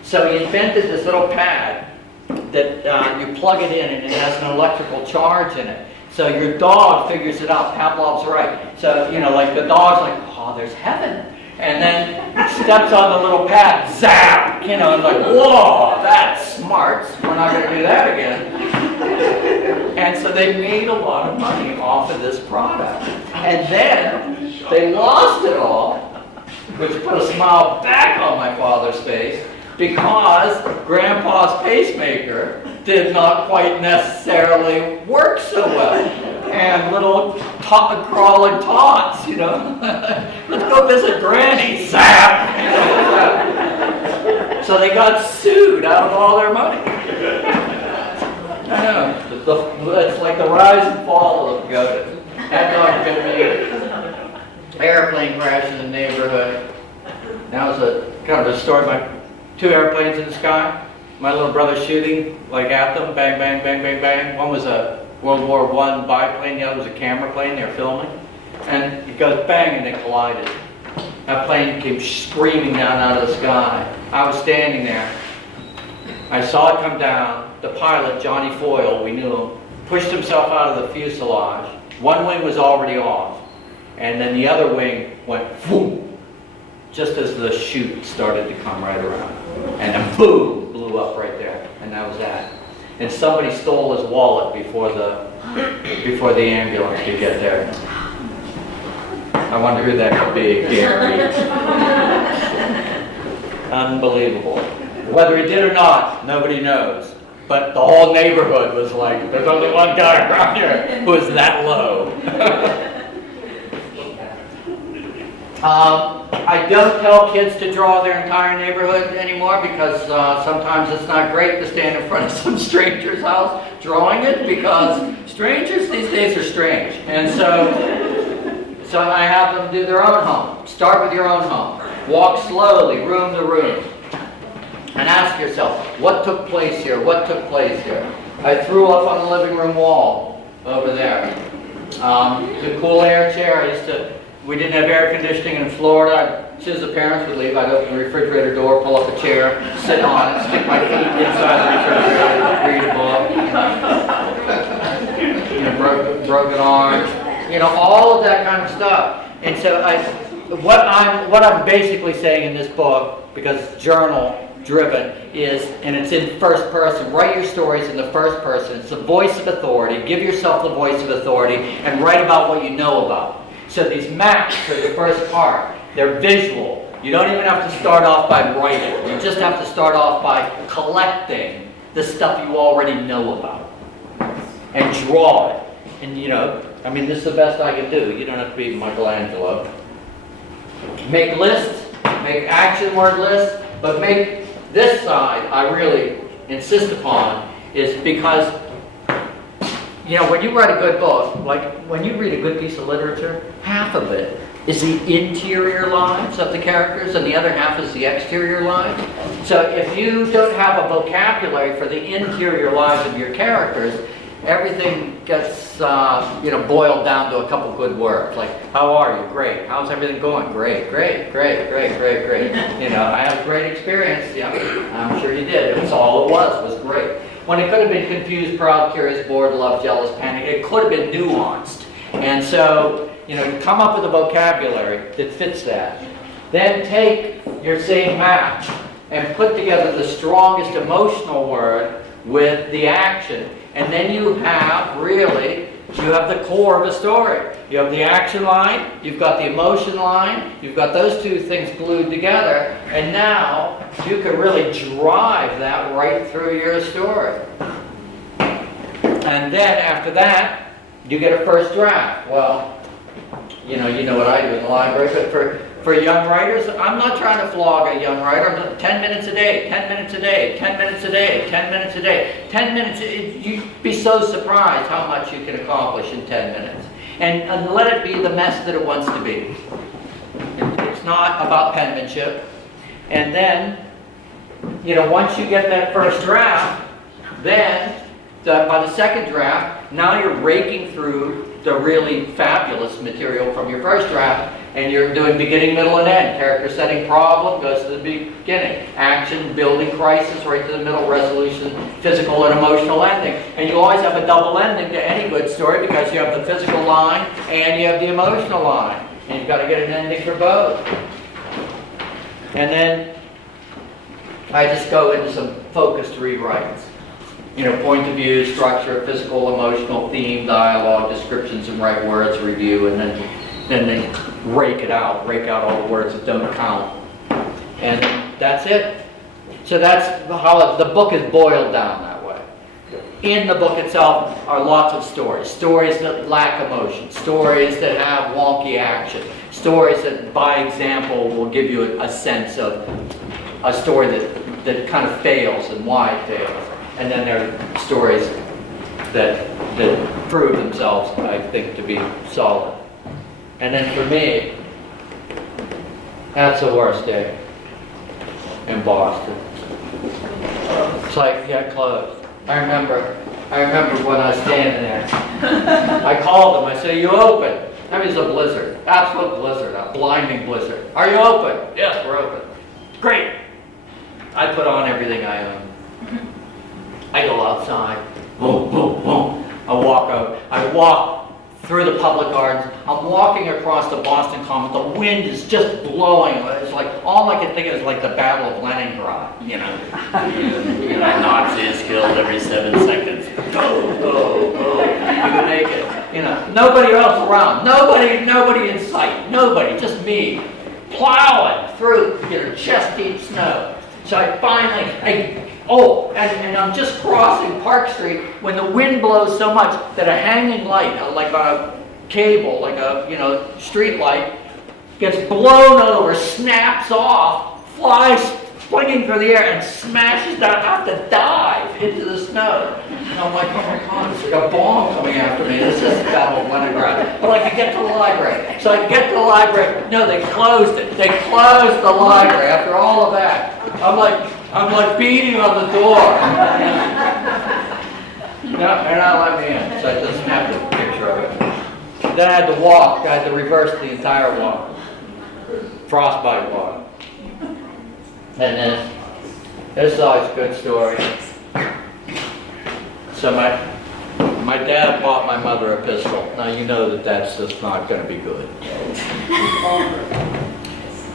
So he invented this little pad that you plug it in and it has an electrical charge in it. So your dog figures it out. Pavlov's right. So, you know, like the dog's like, oh, there's heaven. And then steps on the little pad, zap, you know, and like, whoa, that's smart. We're not going to do that again. And so they made a lot of money off of this product. And then they lost it all, which put a smile back on my father's face, because Grandpa's pacemaker did not quite necessarily work so well. And little crawling tots, you know. Let's go visit Granny, zap! You know, so they got sued out of all their money. I know. It's like the rise and fall of Pagoda. That dog could be airplane crash in the neighborhood. That was a kind of a story. My 2 airplanes in the sky. My little brother shooting like at them, bang, bang, bang, bang, bang. One was a World War I biplane, the other was a camera plane. They were filming, and it goes bang, and they collided. That plane came screaming down out of the sky. I was standing there. I saw it come down. The pilot, Johnny Foyle, we knew him, pushed himself out of the fuselage. One wing was already off, and then the other wing went boom, just as the chute started to come right around. And then boom, blew up right there. And that was that. And somebody stole his wallet before the ambulance could get there. I wonder who that could be, Gary. Unbelievable. Whether he did or not, nobody knows. But the whole neighborhood was like, there's only one guy around here who is that low. I don't tell kids to draw their entire neighborhood anymore because sometimes it's not great to stand in front of some stranger's house drawing it, because strangers these days are strange. And so I have them do their own home. Start with your own home. Walk slowly, room to room. And ask yourself, what took place here? What took place here? I threw up on the living room wall over there. The cool air chair, we didn't have air conditioning in Florida. As soon as the parents would leave, I'd open the refrigerator door, pull up a chair, sit on it, stick my feet inside the refrigerator, read a book. You know, broken arms. You know, all of that kind of stuff. And so what I'm basically saying in this book, because it's journal driven, is, and it's in first person, write your stories in the first person. It's the voice of authority. Give yourself the voice of authority and write about what you know about. So these maps are the first part. They're visual. You don't even have to start off by writing. You just have to start off by collecting the stuff you already know about. and draw it. And I mean, this is the best I can do. You don't have to be Michelangelo. Make lists, make action word lists, but make this side, I really insist upon, is because, when you write a good book, like when you read a good piece of literature, half of it is the interior lives of the characters and the other half is the exterior lives. So if you don't have a vocabulary for the interior lives of your characters, everything gets, boiled down to a couple good words. Like, how are you? Great. How's everything going? Great, great, great, great, great, great. I had a great experience. Yeah, I'm sure you did. It was all it was great. When it could have been confused, proud, curious, bored, loved, jealous, panic, it could have been nuanced. And so, come up with a vocabulary that fits that. Then take your same match and put together the strongest emotional word with the action. And then you have the core of a story. You have the action line, you've got the emotion line, you've got those two things glued together, and now you can really drive that right through your story. And then after that, you get a first draft. Well, you know what I do in the library, but for young writers, I'm not trying to flog a young writer. I'm 10 minutes a day, 10 minutes a day, 10 minutes a day, 10 minutes a day. 10 minutes, you'd be so surprised how much you can accomplish in 10 minutes. And let it be the mess that it wants to be. It's not about penmanship. And then, once you get that first draft, then by the second draft, now you're raking through the really fabulous material from your first draft, and you're doing beginning, middle, and end. Character setting, problem goes to the beginning. Action, building, crisis, right to the middle, resolution, physical and emotional ending. And you always have a double ending to any good story because you have the physical line and you have the emotional line. And you've got to get an ending for both. And then I just go into some focused rewrites. Point of view, structure, physical, emotional, theme, dialogue, descriptions and right words, review, and then they rake out all the words that don't count. And that's it. So that's how the book is boiled down that way. In the book itself are lots of stories. Stories that lack emotion. Stories that have wonky action. Stories that, by example, will give you a sense of a story that kind of fails and why it fails. And then there are stories that prove themselves, I think, to be solid. And then for me, that's the worst day in Boston. It's like, get closed. I remember when I was standing there. I called them. I said, "Are you open?" I mean, it's a blizzard, absolute blizzard, a blinding blizzard. "Are you open?" "Yes, we're open." "Great." I put on everything I own. I go outside, boom, boom, boom. I walk through the public gardens. I'm walking across the Boston Common. The wind is just blowing. It's like, all I can think of is like the Battle of Leningrad, Nazis killed every 7 seconds. Go, go, go. You can make it. Nobody else around. Nobody in sight. Nobody, just me. Plowing through, chest-deep snow. So I finally, and I'm just crossing Park Street when the wind blows so much that a hanging light, like a cable, like a street light, gets blown over, snaps off, flies swinging through the air and smashes down. I have to dive into the snow. And I'm like, oh my God, it's like a bomb coming after me. This is the Battle of Leningrad. But I could get to the library. So I get to the library. No, they closed it. They closed the library after all of that. I'm like beating on the door. No, they're not letting me in. So I just snapped a picture of it. Then I had to walk. I had to reverse the entire walk. Frostbite walk. And then, this is always a good story. So my dad bought my mother a pistol. Now you know that's just not going to be good.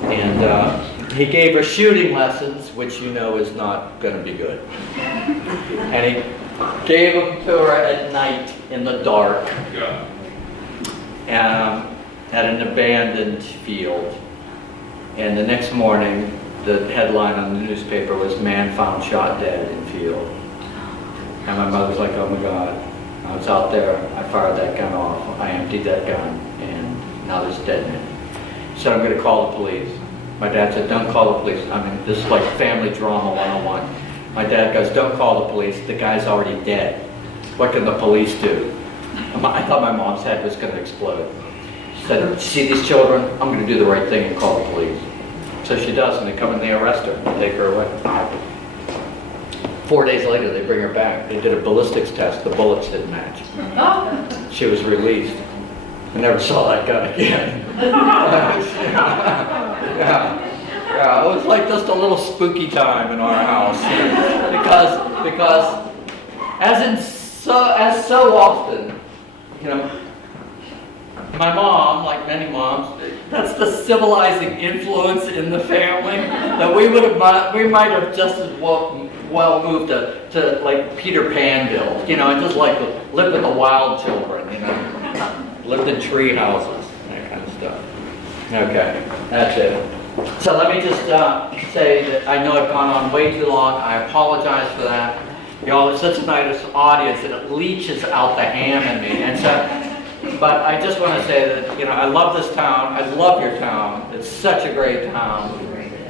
And he gave her shooting lessons, which you know is not going to be good. And he gave them to her at night in the dark at an abandoned field. And the next morning, the headline on the newspaper was "Man Found Shot Dead in Field." And my mother's like, "Oh my God." I was out there, I fired that gun off, I emptied that gun, and now there's a dead man. Said, I'm gonna call the police. My dad said, don't call the police. I mean, this is like family drama 101. My dad goes, don't call the police, the guy's already dead. What can the police do? I thought my mom's head was gonna explode. She said, see these children? I'm gonna do the right thing and call the police. So she does, and they come and they arrest her, and take her away. 4 days later, they bring her back. They did a ballistics test, the bullets didn't match. She was released. I never saw that gun again. Yeah, it was like just a little spooky time in our house. Because as so often, you know, my mom, like many moms, that's the civilizing influence in the family that we might have just as well moved to like Peter Panville, you know, and just like lived with the wild children, you know, lived in tree houses, that kind of stuff. Okay, that's it. So let me just say that I know I've gone on way too long. I apologize for that. Y'all, it's such a nice audience and it leaches out the ham in me. And so, but I just want to say that, you know, I love this town. I love your town. It's such a great town.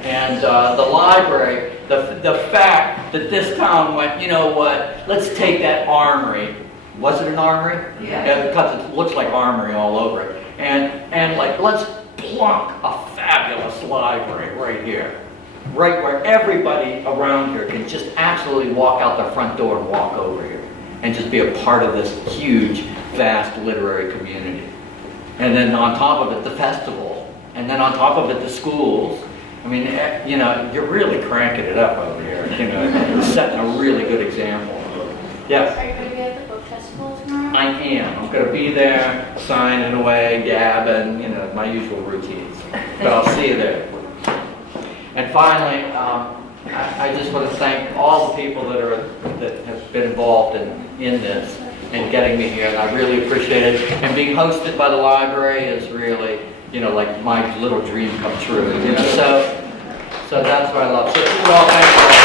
And the library, the fact that this town went, you know what, let's take that armory. Was it an armory? Yeah. Because it looks like armory all over it. And like, let's plunk a fabulous library right here. Right where everybody around here can just absolutely walk out the front door and walk over here. And just be a part of this huge, vast literary community. And then on top of it, the festival. And then on top of it, the schools. I mean, you know, you're really cranking it up over here. You know, setting a really good example. Yes? Are you going to be at the book festival tomorrow? I am. I'm going to be there, signing away, gabbing, you know, my usual routines. But I'll see you there. And finally, I just want to thank all the people that have been involved in this and getting me here. And I really appreciate it. And being hosted by the library is really, you know, like my little dream come true. You know, so that's what I love. So, you all, thank you all.